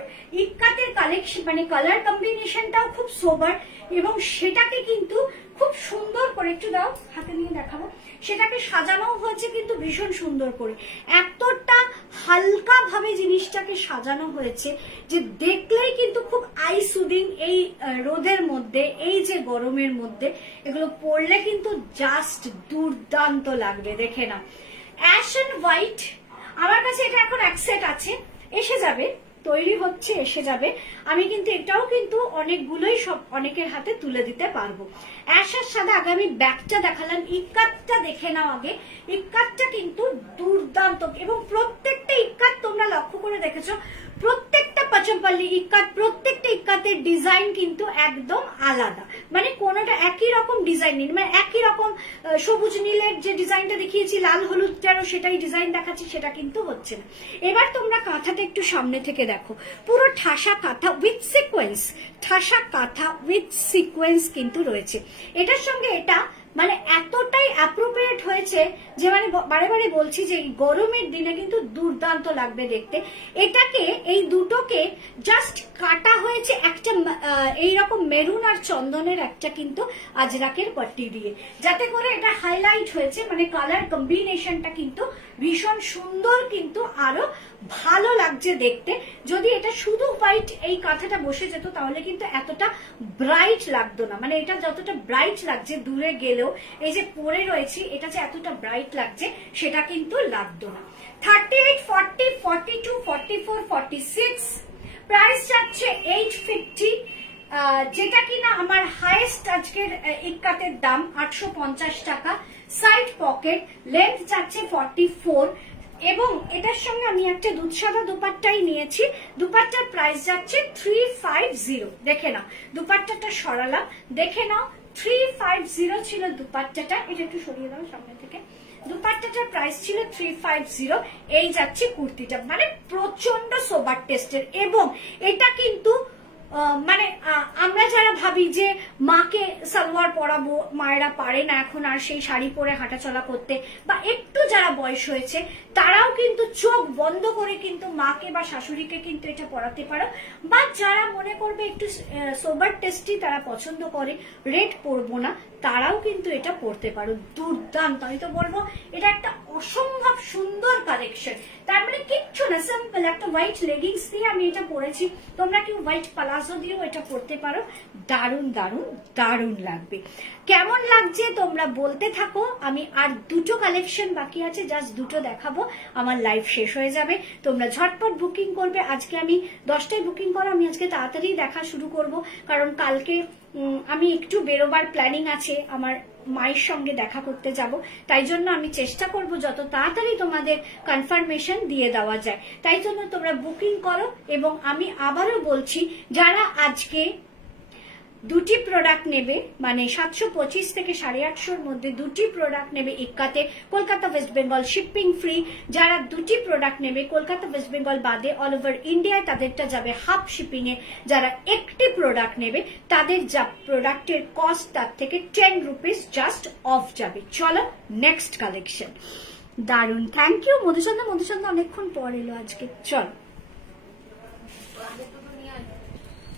ইক্কাতের কালেকশন মানে কালার কম্বিনেশনটাও খুব সোবার, এবং সেটাকে কিন্তু খুব সুন্দর করে, একটু দাও হাতে নিয়ে দেখাবো, সেটাকে সাজানো হয়েছে কিন্তু ভীষণ সুন্দর করে, এতটা হালকা ভাবে জিনিসটাকে সাজানো হয়েছে যে দেখলেই কিন্তু খুব আই সুদিং। এই রোদের মধ্যে, এই যে গরমের মধ্যে এগুলো পরলে কিন্তু জাস্ট দুর্দান্ত লাগবে। দেখে না, অ্যাশ এন্ড হোয়াইট, আমার কাছে এটা এখন এক সেট আছে, এসে যাবে, তৈরি হচ্ছে, এসে যাবে। আমি কিন্তু এটাও কিন্তু অনেকগুলোই সব অনেকের হাতে তুলে দিতে পারবো। অ্যাশের সাথে আগে আমি ব্যাগটা দেখালাম, ইক্কাতটা দেখে নাও আগে। ইক্কাতটা কিন্তু দুর্দান্ত, এবং প্রত্যেকটা ইক্কাত তোমরা লক্ষ্য করে দেখেছো, প্রত্যেকটা পাচমপল্লি ইক্কাত, প্রত্যেকটা ইক্কাতের ডিজাইন কিন্তু একদম আলাদা, মানে কোনোটা একই রকম ডিজাইন নেই, মানে একই রকম সবুজ নীলের যে ডিজাইনটা দেখিয়েছি, লাল হলুদটারও সেটাই ডিজাইন দেখাচ্ছি, সেটা কিন্তু হচ্ছে না। এবার তোমরা কাঁথাটা একটু সামনে থেকে দেখো, পুরো ঠাসা কাঁথা উইথ সিকোয়েন্স, ঠাসা কাঁথা উইথ সিকোয়েন্স কিন্তু রয়েছে। এটার সঙ্গে এটা মানে এতটাই অ্যাপ্রোপ্রিয়েট হয়েছে যে মানে বারে বারে বলছি যে এই গরমের দিনে কিন্তু দুর্দান্ত লাগবে দেখতে। এটাকে, এই দুটোকে জাস্ট কাটা হয়েছে একটা এইরকম মেরুন আর চন্দনের একটা কিন্তু আজরাকের পট্টি দিয়ে, যাতে করে এটা হাইলাইট হয়েছে, মানে কালার কম্বিনেশনটা কিন্তু ভীষণ সুন্দর, কিন্তু আরো ভালো লাগছে দেখতে। যদি এটা শুধু হোয়াইট এই কাঁথাটা বসে যেত তাহলে কিন্তু এতটা ব্রাইট লাগতো না, মানে এটা যতটা ব্রাইট লাগছে দূরে গেলেও, এই যে পরে রয়েছে এটা যে এতটা ব্রাইট লাগছে সেটা কিন্তু লাগতো না। 38, 40, 42, 44, 46, প্রাইস যাচ্ছে 850, যেটা কিনা আমার হাইয়েস্ট আজকের ইক্কাতের দাম 850 টাকা। সাইড পকেট, লেন্থ যাচ্ছে 44, এবং এটার সঙ্গে আমি একটা দুধ সাদা দুপাট্টাই নিয়েছি। দুপাট্টার প্রাইস যাচ্ছে 350। দেখে নাও, দুপাট্টাটা সরালাম, দেখে নাও 350 ছিল দুপাট্টাটা। এটা একটু সরিয়ে দাও সামনে থেকে। দুপাট্টাটার প্রাইস ছিল 350। এই যাচ্ছে কুর্তিটা, মানে প্রচন্ড সোবার টেস্টের, এবং এটা কিন্তু মানে আমরা যারা ভাবি যে মাকে সালোয়ার পরাবো, মায়েরা পারে না এখন আর সেই শাড়ি পরে হাঁটাচলা করতে, বা একটু যারা বয়স হয়েছে তারাও কিন্তু চোখ বন্ধ করে কিন্তু মাকে বা শাশুড়িকে কিন্তু এটা পরাতে পারো, বা যারা মনে করবে একটু সোবার টেস্টি তারা পছন্দ করে, রেড পরবো না, তারাও কিন্তু এটা পরতে পারো। দুর্দান্ত, আমি তো বলবো এটা একটা অসম্ভব সুন্দর কালেকশন। তার মানে কিচ্ছু না, সিম্পল একটা হোয়াইট লেগিংস দিয়ে আমি এটা পরেছি, তোমরা কি হোয়াইট প্লাজো দিয়েও এটা পরতে পারো। দারুণ দারুণ দারুণ লাগবে। কেমন লাগছে তোমরা বলতে থাকো। আমি আর দুটো কালেকশন বাকি আছে, জাস্ট দুটো দেখাবো, আমার লাইভ শেষ হয়ে যাবে। তোমরা ঝটপট বুকিং করবে। আজকে আমি 10টায় বুকিং করো, আমি আজকে তাড়াতাড়ি দেখা শুরু করব, কারণ কালকে আমি একটু বেরোবার প্ল্যানিং আছে, আমার মায়ের সঙ্গে দেখা করতে যাব, তাই জন্য আমি চেষ্টা করব যত তাড়াতাড়ি তোমাদের কনফার্মেশন দিয়ে দেওয়া যায়। তাই জন্য তোমরা বুকিং করো। এবং আমি আবারও বলছি, যারা আজকে দুটি প্রোডাক্ট নেবে, মানে 725 থেকে 850 মধ্যে দুটি প্রোডাক্ট নেবে ইক্কাতে, কলকাতা ওয়েস্ট বেঙ্গল শিপিং ফ্রি। যারা দুটি প্রোডাক্ট নেবে কলকাতা ওয়েস্ট বেঙ্গল বাদে অল ওভার ইন্ডিয়ায়, তাদেরটা যাবে হাফ শিপিং এ। যারা একটি প্রোডাক্ট নেবে তাদের যা প্রোডাক্টের কস্ট তার থেকে 10 রুপিস জাস্ট অফ যাবে। চলো নেক্সট কালেকশন। দারুন, থ্যাংক ইউ মধুচন্দ্র। মধুচন্দ্র অনেকক্ষণ পর এলো আজকে। চলো,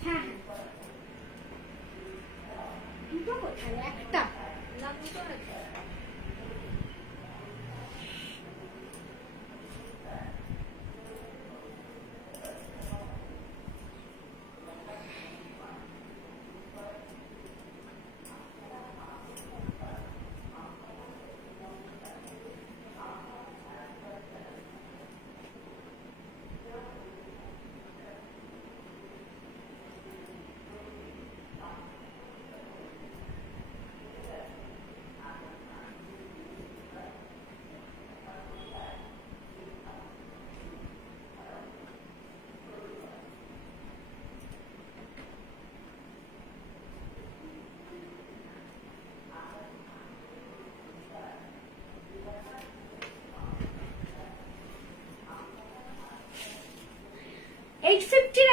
হ্যাঁ দুটো কোথায়, একটা না দুটো আছে।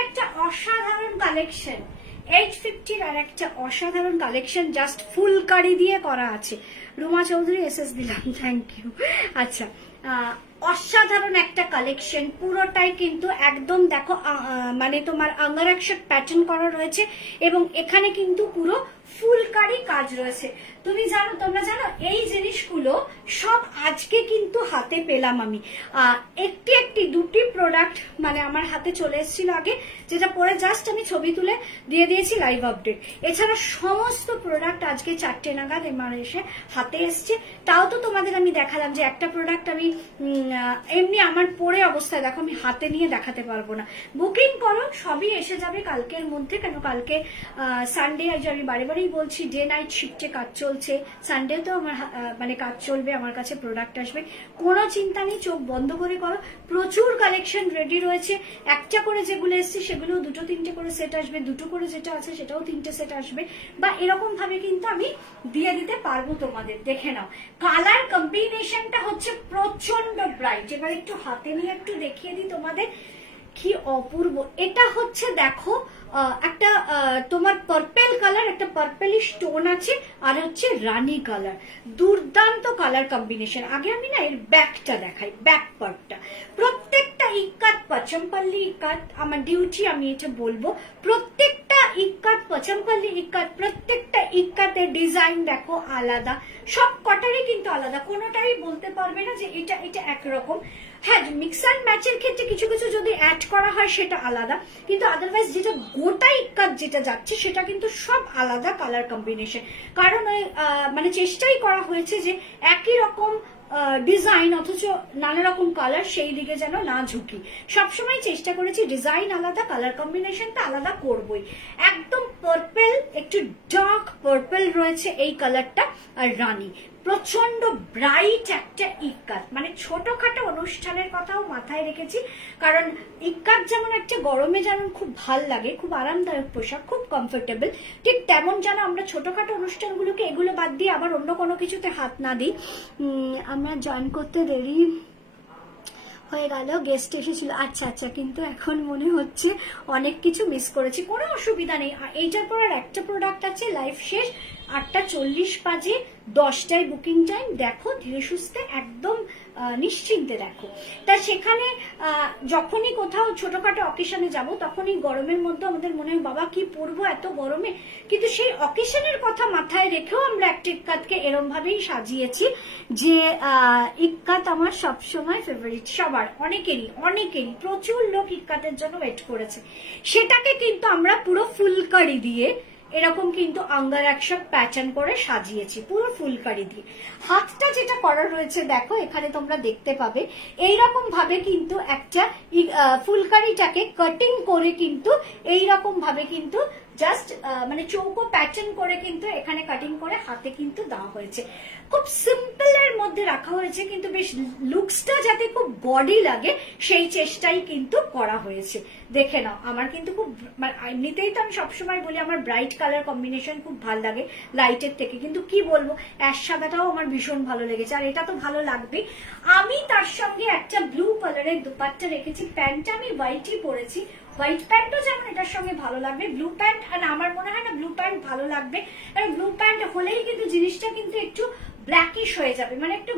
একটা অসাধারণ কালেকশন, 850 আর একটা অসাধারণ কালেকশন, জাস্ট ফুলকারি দিয়ে করা আছে। রুমা চৌধুরী এসএস দিলাম, থ্যাংক ইউ। আচ্ছা, অসাধারণ একটা কালেকশন, পুরোটাই কিন্তু একদম দেখো মানে তোমার আঙ্গারাক্ষক প্যাটার্ন করা রয়েছে এবং এখানে কিন্তু পুরো ফুলকারি কাজ রয়েছে। তোমরা জানো এই জিনিসগুলো সব আজকে কিন্তু হাতে পেলাম আমি। একটি দুটি প্রোডাক্ট মানে আমার হাতে চলে এসেছিল আগে, যেটা পরে জাস্ট আমি ছবি তুলে দিয়ে দিয়েছি লাইভ আপডেট। এছাড়া সমস্ত প্রোডাক্ট আজকে 4টে নাগাদ আমার এসে হাতে এসছে। তাও তো তোমাদের আমি দেখালাম যে একটা প্রোডাক্ট আমি এমনি আমার পরে অবস্থায় দেখো আমি হাতে নিয়ে দেখাতে পারবো না। বুকিং করো, সবই এসে যাবে কালকের মধ্যে। কেন কালকে সানডে, আজ আমি বারে বারেই বলছি ডে নাইট শিফটে কাজ চলছে, সানডে তো আমার মানে কাজ চলবে, আমার কাছে প্রোডাক্ট আসবে, কোনো চিন্তা নেই, চোখ বন্ধ করে করো। প্রচুর কালেকশন রেডি রয়েছে। একটা করে যেগুলো এসছে সেগুলো 2-3টে করে সেট আসবে, 2টো করে যেটা আছে সেটাও 3টে সেট আসবে, বা এরকম ভাবে কিন্তু আমি দিয়ে দিতে পারবো তোমাদের। দেখে নাও কালার কম্বিনেশনটা হচ্ছে প্রচন্ড ব্রাইট। এবার একটু হাতে নিয়ে একটু দেখিয়ে দিই তোমাদের, কি অপূর্ব। এটা হচ্ছে দেখো একটা তোমার পার্পেল কালার, একটা পার্পেলিশ টোন আছে, আর হচ্ছে রানী কালার। দুর্দান্ত কালার কম্বিনেশন। আগে আমি না এর ব্যাকটা দেখাই, ব্যাক পার্টটা। প্রত্যেকটা ইক্কাত পচমপল্লি ইক্কাত, আমার ডিউটি আমি এটা বলবো, প্রত্যেকটা ইক্কাত পচমপল্লি ইক্কাত, প্রত্যেকটা ইক্কাতের ডিজাইন দেখো আলাদা, সব কটারই কিন্তু আলাদা, কোনোটারই বলতে পারবে না যে এটা এটা একরকম। হ্যাঁ, মিক্স অ্যান্ড ম্যাচের ক্ষেত্রে কিছু কিছু যদি অ্যাড করা হয় সেটা আলাদা, কিন্তু আদারওয়াইজ যেটা গোটা ইক্কাত যেটা যাচ্ছে সেটা কিন্তু সব আলাদা কালার কম্বিনেশন। কারণ ওই মানে চেষ্টাই করা হয়েছে যে একই রকম ডিজাইন অথচ নানা রকম কালার, সেই দিকে যেন না ঝুঁকি। সবসময় চেষ্টা করেছি ডিজাইন আলাদা, কালার কম্বিনেশনটা আলাদা করবই। একদম পার্পেল, একটু ডার্ক পার্পেল রয়েছে এই কালারটা, আর রানী। প্রচন্ড ব্রাইট একটা ইক্কাত, মানে ছোটখাটো অনুষ্ঠানের কথাও মাথায় রেখেছি। কারণ ইক্কাত যেমন একটা গরমে যেমন খুব ভাল লাগে, খুব আরামদায়ক পোশাক, খুব কমফোর্টেবল, ঠিক তেমন যেন আমরা ছোটখাটো অনুষ্ঠানগুলোকে এগুলো বাদ দিয়ে আবার অন্য কোনো কিছুতে হাত না দিই। আমরা জয়েন করতে দেরি হয়ে গেল, গেস্ট এসেছিল। আচ্ছা আচ্ছা, কিন্তু এখন মনে হচ্ছে অনেক কিছু মিস করেছি। কোনো অসুবিধা নেই। এইটার পর আর একটা প্রোডাক্ট আছে, লাইভ শেষ 8:40 বাজে, 10টায় বুকিং টাইম। দেখো ধীরে সুস্থে একদম নিশ্চিন্তে দেখো। তা সেখানে যখনই কোথাও ছোটখাটো অকেশনে যাব তখনই গরমের মধ্যে আমাদের মনে হয় বাবা কি পরবো এত গরমে, কিন্তু সেই অকেশনের কথা মাথায় রেখেও আমরা একটা ইক্কাতকে এরম ভাবেই সাজিয়েছি যে ইক্কাত আমার সবসময় ফেভারিট, সবার, অনেকেরই প্রচুর লোক ইক্কাতের জন্য ওয়েট করেছে। সেটাকে কিন্তু আমরা পুরো ফুলকারি দিয়ে এরকম কিন্তু আঙ্গারাক্ষক প্যাটার্ন করে সাজিয়েছি, পুরো ফুলকারি দিয়ে। হাতটা যেটা করা রয়েছে দেখো এখানে তোমরা দেখতে পাবে, এইরকম ভাবে কিন্তু একটা ফুলকারিটাকে কাটিং করে কিন্তু এইরকম ভাবে কিন্তু জাস্ট মানে চৌকো প্যাটার্ন করে কিন্তু এখানে কাটিং করে হাতে কিন্তু দেওয়া হয়েছে। খুব সিম্পল এর মধ্যে রাখা হয়েছে, কিন্তু বেশ লুকসটা যাতে খুব বডি লাগে সেই চেষ্টাই কিন্তু করা হয়েছে। দেখে নাও, আমার কিন্তু খুব এমনিতেই তো আমি সবসময় বলি আমার ব্রাইট কালার কম্বিনেশন খুব ভালো লাগে লাইটের থেকে, কিন্তু কি বলবো অ্যাশ সাদাটাও আমার ভীষণ ভালো লেগেছে, আর এটা তো ভালো লাগবে। আমি তার সঙ্গে একটা ব্লু কালারের দুপাট্টা রেখেছি, প্যান্টটা আমি হোয়াইটই পরেছি। হোয়াইট প্যান্টও যেমন এটার সঙ্গে ভালো লাগবে, ব্লু প্যান্ট, আর আমার মনে হয় না ব্লু প্যান্ট ভালো লাগবে, কারণ ব্লু প্যান্ট হলেই কিন্তু জিনিসটা কিন্তু একটু ব্ল্যাকিশ হয়ে যাবে, মানে একটু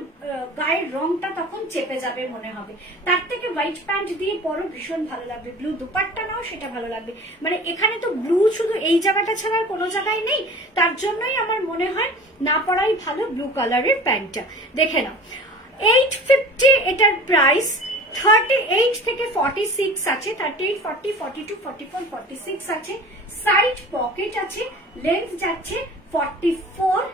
গায়ের রংটা তখন চেপে যাবে মনে হবে। তার থেকে হোয়াইট প্যান্ট দিয়ে পরো ভীষণ ভালো লাগবে, ব্লু দুপাট্টা নাও সেটা ভালো লাগবে। মানে এখানে তো ব্লু শুধু এই জায়গাটা ছাড়া আর কোনো জায়গায় নেই, তার জন্যই আমার মনে হয় না পরাই ভালো ব্লু কালারের প্যান্টটা। দেখে নাও 850 এটার প্রাইস। 38 থেকে 46 আছে, 38, 40, 42, 44, 46 আছে। সাইড পকেট আছে, লেন্থ যাচ্ছে 44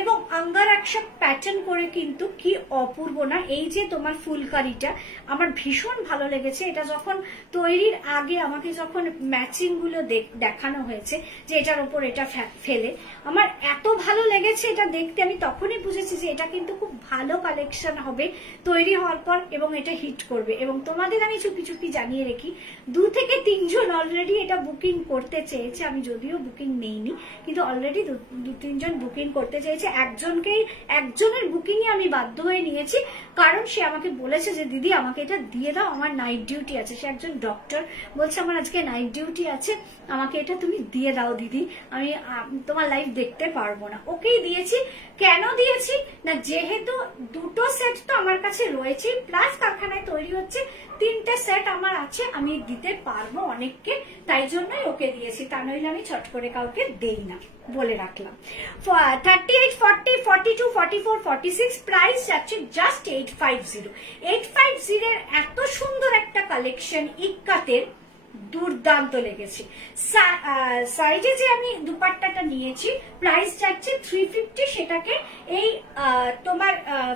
এবং আঙ্গারাক্ষক প্যাটার্ন করে কিন্তু কি অপূর্ব না। এই যে তোমার ফুলকারিটা আমার ভীষণ ভালো লেগেছে। এটা যখন তৈরির আগে আমাকে যখন ম্যাচিং গুলো দেখানো হয়েছে যে এটার উপর এটা ফেলে, আমার এত ভালো লেগেছে এটা দেখতে, আমি তখনই বুঝেছি যে এটা কিন্তু খুব ভালো কালেকশন হবে তৈরি হওয়ার পর এবং এটা হিট করবে। এবং তোমাদের আমি চুপি চুপি জানিয়ে রেখি, 2 থেকে 3 জন অলরেডি এটা বুকিং করতে চেয়েছে, আমি যদিও বুকিং নেইনি কিন্তু অলরেডি 2-3 জন বুকিং করতে চেয়েছে। হয়েছে, একজনের বুকিংই আমি বাধ্য হয়ে নিয়েছি, কারণ সে আমাকে বলেছে যে দিদি আমাকে এটা দিয়ে দাও, আমার নাইট ডিউটি আছে। সে একজন ডক্টর, বলছে আমার আজকে নাইট ডিউটি আছে, আমাকে এটা তুমি দিয়ে দাও দিদি, আমি তোমার লাইভ দেখতে পারবো না। ওকেই দিয়েছি। কেন দিয়েছি না, যেহেতু দুটো সেট তো আমার কাছে রয়েছে, প্লাস কারখানায় তৈরি হচ্ছে 3টে সেট আমার আছে, আমি দিতে পারবো অনেককে, তাই জন্যই ওকে দিয়েছি, তা নইলে আমি ছট করে কাউকে দেই না, বলে রাখলাম। 38, 40, 42, 44, 46 প্রাইস যাচ্ছে জাস্ট 850। 850 এর এত সুন্দর একটা কালেকশন ইক্কাতের, দুর্দান্ত লেগেছে। সাইজে যে আমি দুপাট্টাটা নিয়েছি প্রাইস যাচ্ছে 350, সেটাকে এই তোমার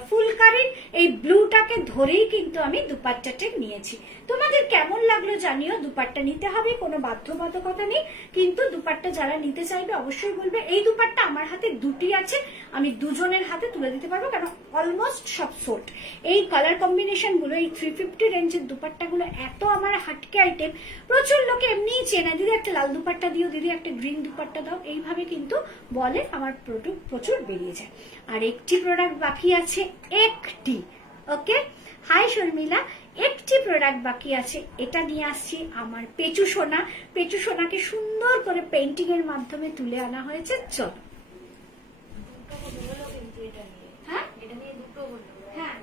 ফুলকারির এই ব্লুটাকে ধরেই কিন্তু আমি দুপাট্টাটা নিয়েছি। তোমাদের কেমন লাগলো জানিও। দুপাট্টা নিতে হবে, কোনো বাধ্যবাধকতা নেই, কিন্তু দুপাট্টা যারা নিতে চাইবে অবশ্যই বলবে। এই দুপাট্টা আমার হাতে দুটি আছে, আমি দুজনের হাতে তুলে দিতে পারবো, কারণ অলমোস্ট সব সোল্ড। এই কালার কম্বিনেশন গুলো, এই 350 রেঞ্জের দুপাট্টাগুলো এত আমার হাটকে আইটেম, প্রচুর লোকে এমনিই চেনে, দিদি একটা লাল দুপাট্টা দিও, দিদি একটা গ্রিন দুপাট্টা দাও, এইভাবে কিন্তু বলে, আমার প্রোডাক্ট প্রচুর বেরিয়ে যায়। আর একটি প্রোডাক্ট বাকি আছে, একটি, ওকে হাই শর্মিলা, একটি প্রোডাক্ট বাকি আছে, এটা নিয়ে আসছি আমার পেচু সোনা। পেচু সোনাকে সুন্দর করে পেইন্টিং এর মাধ্যমে তুলে আনা হয়েছে। চলো, হ্যাঁ এটা নিয়ে দুটো বললো, হ্যাঁ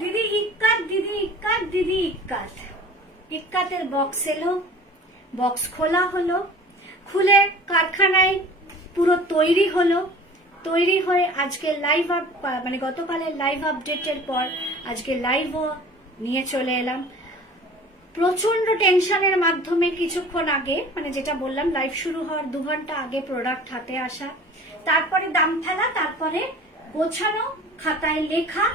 দিদি ইক্কাত, দিদি ইক্কাত, দিদি ইক্কাত। ইক্কাতের বক্স এলো, বক্স খোলা হলো, খুলে কারখানায় পুরো তৈরি হলো, তৈরি হয়ে আজকে লাইভ মানে গতকালের লাইভ আপডেটের পর আজকে লাইভও নিয়ে চলে এলাম। প্রচন্ড টেনশনের মাধ্যমে কিছুক্ষণ আগে, মানে যেটা বললাম লাইভ শুরু হওয়ার 2 ঘন্টা আগে প্রোডাক্ট হাতে আসা, তারপরে দাম ফেলা, তারপরে গোছানো, খাতায় লেখা,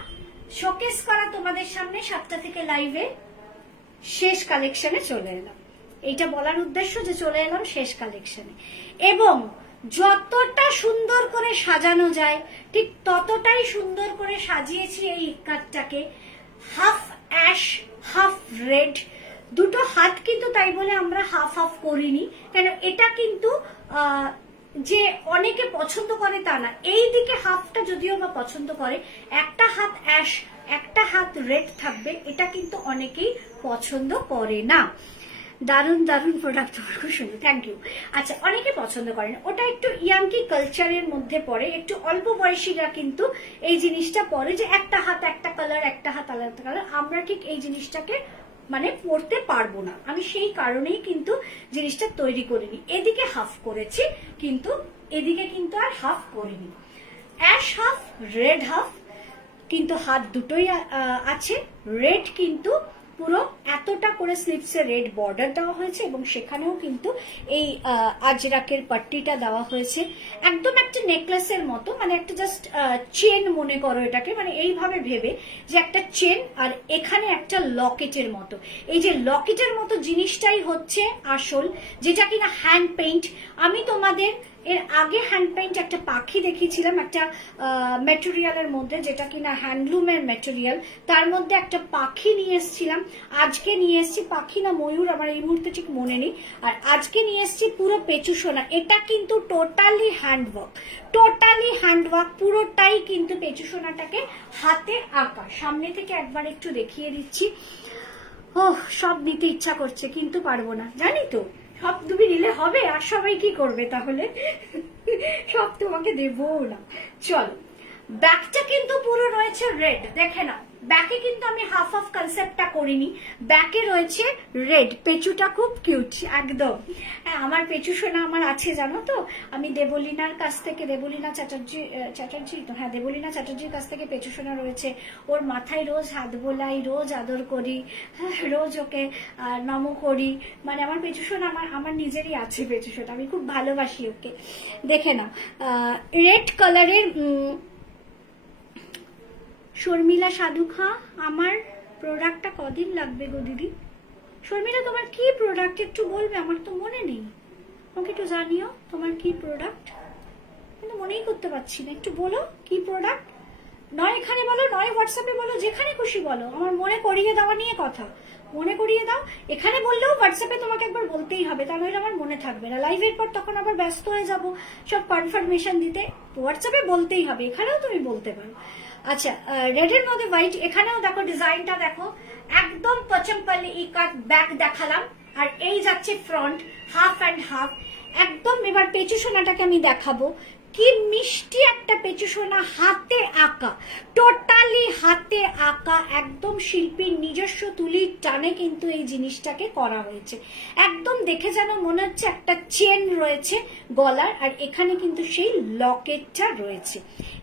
শোকেস করা তোমাদের সামনে 7টা থেকে লাইভে শেষ কালেকশনে চলে এলাম। এইটা বলার উদ্দেশ্য যে চলে এলাম শেষ কালেকশনে, এবং যতটা সুন্দর করে সাজানো যায় ঠিক ততটাই সুন্দর করে সাজিয়েছি এই ইক্কাতটাকে। হাফ অ্যাশ, হাফ রেড, দুটো হাত কিন্তু তাই বলে আমরা হাফ হাফ করিনি, কেন এটা কিন্তু যে অনেকে পছন্দ করে তা না। এই দিকে হাফটা যদিও বা পছন্দ করে, একটা হাত অ্যাশ একটা হাত রেড থাকবে, এটা কিন্তু অনেকেই পছন্দ করে না। দারুণ দারুণ প্রোডাক্ট, খুব সুন্দর, থ্যাংক ইউ। আচ্ছা, অনেকে পছন্দ করেন, ওটা একটু ইয়াংকি কালচারের মধ্যে পড়ে, একটু অল্প বয়সীরা কিন্তু এই জিনিসটা পরে যে একটা হাত একটা কালার, একটা হাত আলাদা কালার। আমরা ঠিক এই জিনিসটাকে মানে পড়তে পারবো না, আমি সেই কারণেই কিন্তু জিনিসটা তৈরি করিনি। এদিকে হাফ করেছি, কিন্তু এদিকে কিন্তু আর হাফ করিনি। অ্যাশ হাফ, রেড হাফ, কিন্তু হাত দুটোই আছে। রেড কিন্তু পুরো এতটা করে স্লিপসে রেড বর্ডার দেওয়া হয়েছে, এবং সেখানেও কিন্তু এই আজরাকের পাট্টিটা দেওয়া হয়েছে, একদম একটা নেকলেসের মতো, মানে একটা জাস্ট চেন মনে করো এটাকে, মানে এইভাবে ভেবে যে একটা চেন, আর এখানে একটা লকেটের মতো। এই যে লকেটের মতো জিনিসটাই হচ্ছে আসল, যেটা কিনা হ্যান্ড পেইন্ট। আমি তোমাদের এর আগে হ্যান্ড পেইন্ট একটা পাখি দেখিয়েছিলাম, একটা ম্যাটেরিয়ালের মধ্যে, যেটা কিনা হ্যান্ডলুমের ম্যাটেরিয়াল, তার মধ্যে একটা পাখি নিয়ে এসেছিলাম। আজকে নিয়ে এসেছি পাখি না ময়ূর, আমার এই মুহূর্তে ঠিক মনে নেই। আর আজকে নিয়ে এসেছি পুরো পেচু সোনা। এটা কিন্তু টোটালি হ্যান্ডওয়ার্ক, টোটালি হ্যান্ডওয়ার্ক, পুরোটাই কিন্তু পেচু সোনাটাকে হাতে আঁকা। সামনে থেকে একবার একটু দেখিয়ে দিচ্ছি। ওহ, সব নিতে ইচ্ছা করছে কিন্তু পারবো না, জানি তো। সব তুমি নিলে হবে, আর সবাই কি করবে তাহলে? সব তোমাকে দেবো না। চলো, ব্যাকটা কিন্তু পুরো রয়েছে রেড, দেখে নাও। ব্যাকে কিন্তু আমি হাফ হাফ কনসেপ্টটা করিনি, ব্যাকে রয়েছে রেড, পেঁচুটা খুব কিউট একদম। হ্যাঁ আমার পেঁচু সোনা আমার আছে জানো তো, আমি দেবলীনার কাছ থেকে, দেবলীনা চ্যাটার্জি তো, হ্যাঁ দেবলীনা চ্যাটার্জির কাছ থেকে পেঁচু সোনা রয়েছে। ওর মাথায় রোজ হাত বোলাই, রোজ আদর করি, রোজ ওকে নম করি, মানে আমার পেঁচু সোনা আমার নিজেরই আছে পেঁচু সোনা, আমি খুব ভালোবাসি ওকে। দেখে না রেড কালারের শর্মিলা সাধু খা, আমার প্রোডাক্টটা কদিন লাগবে গো দিদি? শর্মিলা তোমার কি প্রোডাক্ট একটু বলবে, আমার তো মনে নেই, আমাকে একটু জানিও তোমার কি প্রোডাক্ট, কিন্তু মনেই করতে পারছি না, একটু বলো কি প্রোডাক্ট। নয় এখানে বলো, নয় হোয়াটসঅ্যাপে বলো, যেখানে খুশি বলো, আমার মনে করিয়ে দেওয়া নিয়ে কথা, মনে করিয়ে দাও। এখানে বললেও হোয়াটসঅ্যাপে তোমাকে একবার বলতেই হবে, তা নইলে আমার মনে থাকবে না, লাইভের পর তখন আবার ব্যস্ত হয়ে যাব সব কনফার্মেশন দিতে, হোয়াটসঅ্যাপে বলতেই হবে, এখানেও তুমি বলতে পারো। আচ্ছা রেড এর মধ্যে হোয়াইট, এখানেও দেখো ডিজাইনটা দেখো, একদম পচমপল্লি ইকাত ব্যাক দেখালাম, আর এই যাচ্ছে ফ্রন্ট হাফ অ্যান্ড হাফ একদম। এবার পেঁচু সোনাটাকে আমি দেখাবো, কি মিষ্টি একটা পেঁচু সোনা, হাতে আঁকা, টোটালি হাতে আঁকা, একদম শিল্পীর নিজস্ব তুলির টানে কিন্তু এই জিনিসটাকে করা হয়েছে, একদম দেখে যেন মনে হচ্ছে একটা চেন রয়েছে গলার, আর এখানে কিন্তু সেই লকেটটা রয়েছে।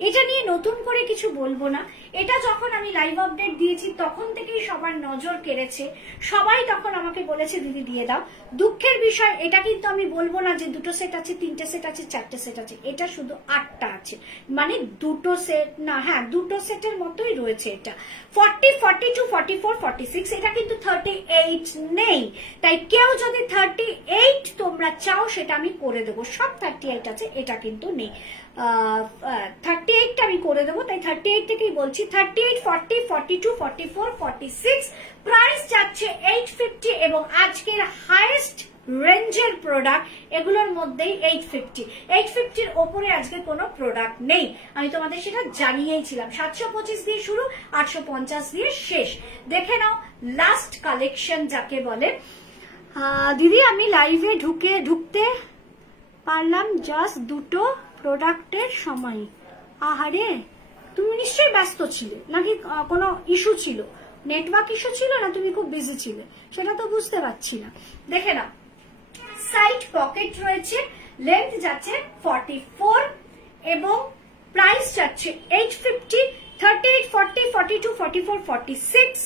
এটা নিয়ে নতুন করে কিছু বলবো না, এটা যখন আমি লাইভ আপডেট দিয়েছি তখন থেকেই সবার নজর কেড়েছে, সবাই তখন আমাকে বলেছে দিদি দিয়ে দাও। দুঃখের বিষয় এটা কিন্তু আমি বলবো না যে দুটো সেট আছে, তিনটে সেট আছে, চারটে সেট আছে, এটা শুধু 8টা আছে, মানে দুটো সেট না, হ্যাঁ দুটো সেটের মতোই রয়েছে। এটা 40, 42, 44, 46, এটা কিন্তু 38 নেই, তাই কেউ যদি 38 তোমরা চাও সেটা আমি করে দেবো, সব 38 আছে, এটা কিন্তু নেই। 38টা আমি করে দেবো, তাই 38 থেকেই বলছি। 38, 40, 42, 44, 46 প্রাইস যাচ্ছে 850, এবং আজকের হাইয়েস্ট রেঞ্জের প্রোডাক্ট এগুলোর মধ্যেই 850 ওপরে আজকে কোনো প্রোডাক্ট নেই, আমি তোমাদের সেটা জানিয়েছিলাম। 725 দিয়ে শুরু, 850 দিয়ে শেষ। দেখে নাও লাস্ট কালেকশন যাকে বলে। দিদি আমি লাইভে ঢুকতে পারলাম জাস্ট দুটো প্রোডাক্টের সময়। আহারে তুমি নিশ্চয়ই ব্যস্ত ছিলে, নাকি কোনো ইস্যু ছিল, নেটওয়ার্ক ইস্যু ছিল, না তুমি খুব বিজি ছিলে, সেটা তো বুঝতে পারছি না। দেখে নাও সাইড পকেট রয়েছে, লেন্থ যাচ্ছে 44 এবং প্রাইস যাচ্ছে 850। 38, 40, 42, 44, 46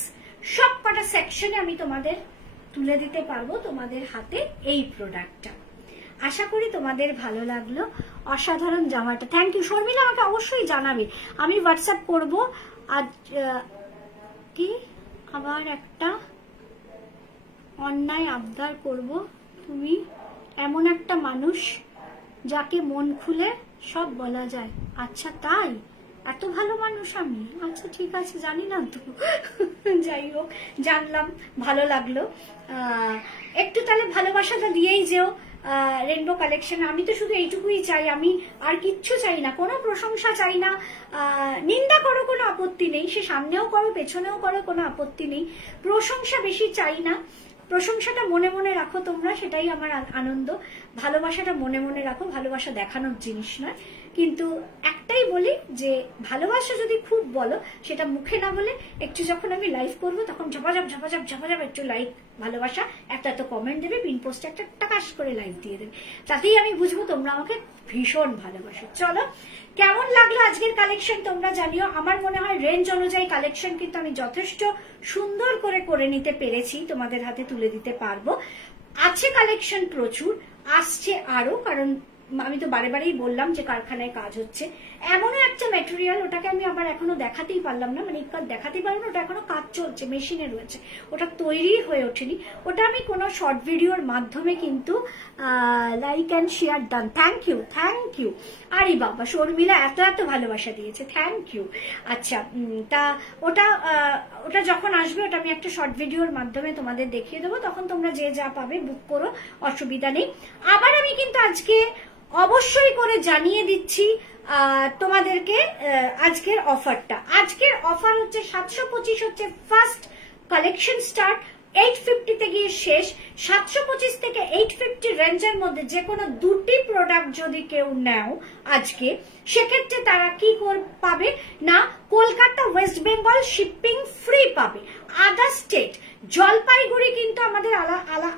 সব কটা সেকশনে আমি তোমাদের তুলে দিতে পারবো তোমাদের হাতে এই প্রোডাক্টটা। আশা করি তোমাদের ভালো লাগলো, অসাধারণ জামাটা। থ্যাংক ইউ শর্মিলা, আমাকে অবশ্যই জানাবে, আমি হোয়াটসঅ্যাপ করবো। আজ কি আবার একটা অন্যায় আবদার করব, তুমি এমন একটা মানুষ যাকে মন খুলে সব বলা যায়। আচ্ছা তাই, এত ভালো মানুষ আমি? আচ্ছা ঠিক আছে, জানি না তো, যাই হোক জানলাম, ভালো লাগলো। একটু তাহলে ভালোবাসাটা দিয়েই যেও রেনবো কালেকশন। আমি তো শুধু এইটুকুই চাই, আমি আর কিচ্ছু চাই না, কোনো প্রশংসা চাই না, নিন্দা করো কোনো আপত্তি নেই, সে সামনেও করো পেছনেও করো কোনো আপত্তি নেই, প্রশংসা বেশি চাই না, প্রশংসাটা মনে মনে রাখো তোমরা, সেটাই আমার আনন্দ। ভালোবাসাটা মনে মনে রাখো, ভালোবাসা দেখানোর জিনিস নয়। কিন্তু একটাই বলি যে ভালোবাসা যদি খুব বলো, সেটা মুখে না বলে একটু যখন আমি লাইভ করবো তখন ঝপাঝপ ঝপাঝপ ঝপাঝপ একটু লাইক ভালোবাসা, একটা তো কমেন্ট দেবে, পিন পোস্টে একটা টাকাশ করে লাইক দিয়ে দেবে, তাতেই আমি বুঝবো তোমরা আমাকে ভীষণ ভালোবাসো। চলো কেমন লাগলো আজকের কালেকশন তোমরা জানিও। আমার মনে হয় রেঞ্জ অনুযায়ী কালেকশন কিন্তু আমি যথেষ্ট সুন্দর করে নিতে পেরেছি, তোমাদের হাতে তুলে দিতে পারবো। আছে কালেকশন প্রচুর, আসছে আরো, কারণ আমি তো বারেবারেই বললাম যে কারখানায় কাজ হচ্ছে। এমনও একটা ম্যাটেরিয়াল, ওটাকে আমি আবার এখনো দেখাতেই পারলাম না, মানে দেখাতেই পারবো না, ওটা এখনো কাজ চলছে, মেশিনে রয়েছে, ওটা তৈরি হয়ে ওঠেনি, ওটা আমি কোনো শর্ট ভিডিওর মাধ্যমে কিন্তু like and share done. Thank you. আরে বাবা শর্মিলা এত ভালোবাসা দিয়েছে, থ্যাংক ইউ। আচ্ছা তা ওটা যখন আসবে ওটা আমি একটা শর্ট ভিডিওর মাধ্যমে তোমাদের দেখিয়ে দেবো, তখন তোমরা যে যা পাবে বুক করো, অসুবিধা নেই। আবার আমি কিন্তু আজকে অবশ্যই করে জানিয়ে দিচ্ছি তোমাদেরকে আজকের অফারটা। আজকের অফার হচ্ছে 725 হচ্ছে ফার্স্ট কালেকশন স্টার্ট, 850 তে গিয়ে শেষ, 725 থেকে 850 রেঞ্জের মধ্যে যে কোনো দুটি প্রোডাক্ট যদি কেউ নেও আজকে, সেক্ষেত্রে তারা কি পাবে না, কলকাতা ওয়েস্ট বেঙ্গল শিপিং ফ্রি পাবে। আদার স্টেট, জলপাইগুড়ি কিন্তু আমাদের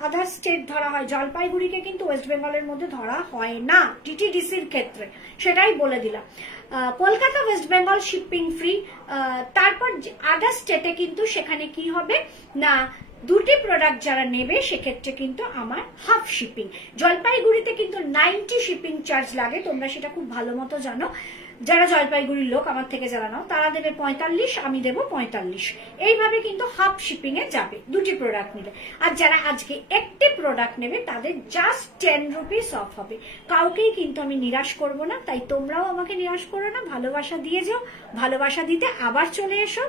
আদার স্টেট ধরা হয়, জলপাইগুড়িকে কিন্তু ওয়েস্ট বেঙ্গলের মধ্যে ধরা হয় না টিটিডিসির ক্ষেত্রে, সেটাই বলে দিলাম। Kolkata West Bengal shipping free. তারপর আদার স্টেটে কিন্তু সেখানে কি হবে না, দুটি প্রোডাক্ট যারা নেবে সেক্ষেত্রে কিন্তু আমার হাফ শিপিং। জলপাইগুড়িতে কিন্তু 90 শিপিং চার্জ লাগে, তোমরা সেটা খুব ভালো মতো জানো। যারা জলপাইগুড়ির লোক আমার থেকে যারা নাও তারা দেবে 45, আমি দেবো 45। এইভাবে কিন্তু হাফ শিপিং এ যাবে দুটি প্রোডাক্ট নিলে। আর যারা আজকে একটি প্রোডাক্ট নেবে তাদের জাস্ট 10 রুপিস অফ হবে। কাউকেই কিন্তু আমি নিরাশ করব না, তাই তোমরাও আমাকে নিরাশ করো না, ভালোবাসা দিয়ে যাও। ভালোবাসা দিতে আবার চলে এসো,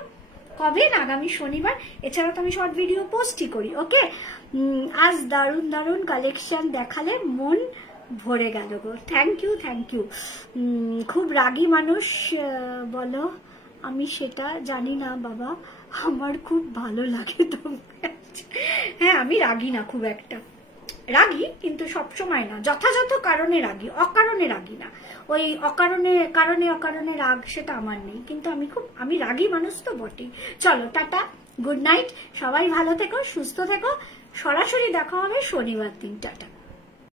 কবে না, আগামী শনিবার। এছাড়া তো আমি শর্ট ভিডিও পোস্টই করি। ওকে, আজ দারুণ দারুণ কালেকশন দেখালে, মন ভরে গেল গো। Thank you, thank you. খুব রাগী মানুষ বলো, আমি সেটা জানি না বাবা, আমার খুব ভালো লাগে তোমাকে। হ্যাঁ, আমি রাগি না খুব একটা, রাগি কিন্তু সবসময় না, যথাযথ কারণে রাগি, অকারণে রাগি না। ওই অকারণে রাগ সেটা আমার নেই, কিন্তু আমি রাগী মানুষ তো বটেই। চলো টাটা, গুড নাইট, সবাই ভালো থেকো, সুস্থ থেকো। সরাসরি দেখা হবে শনিবার দিন। টাটা।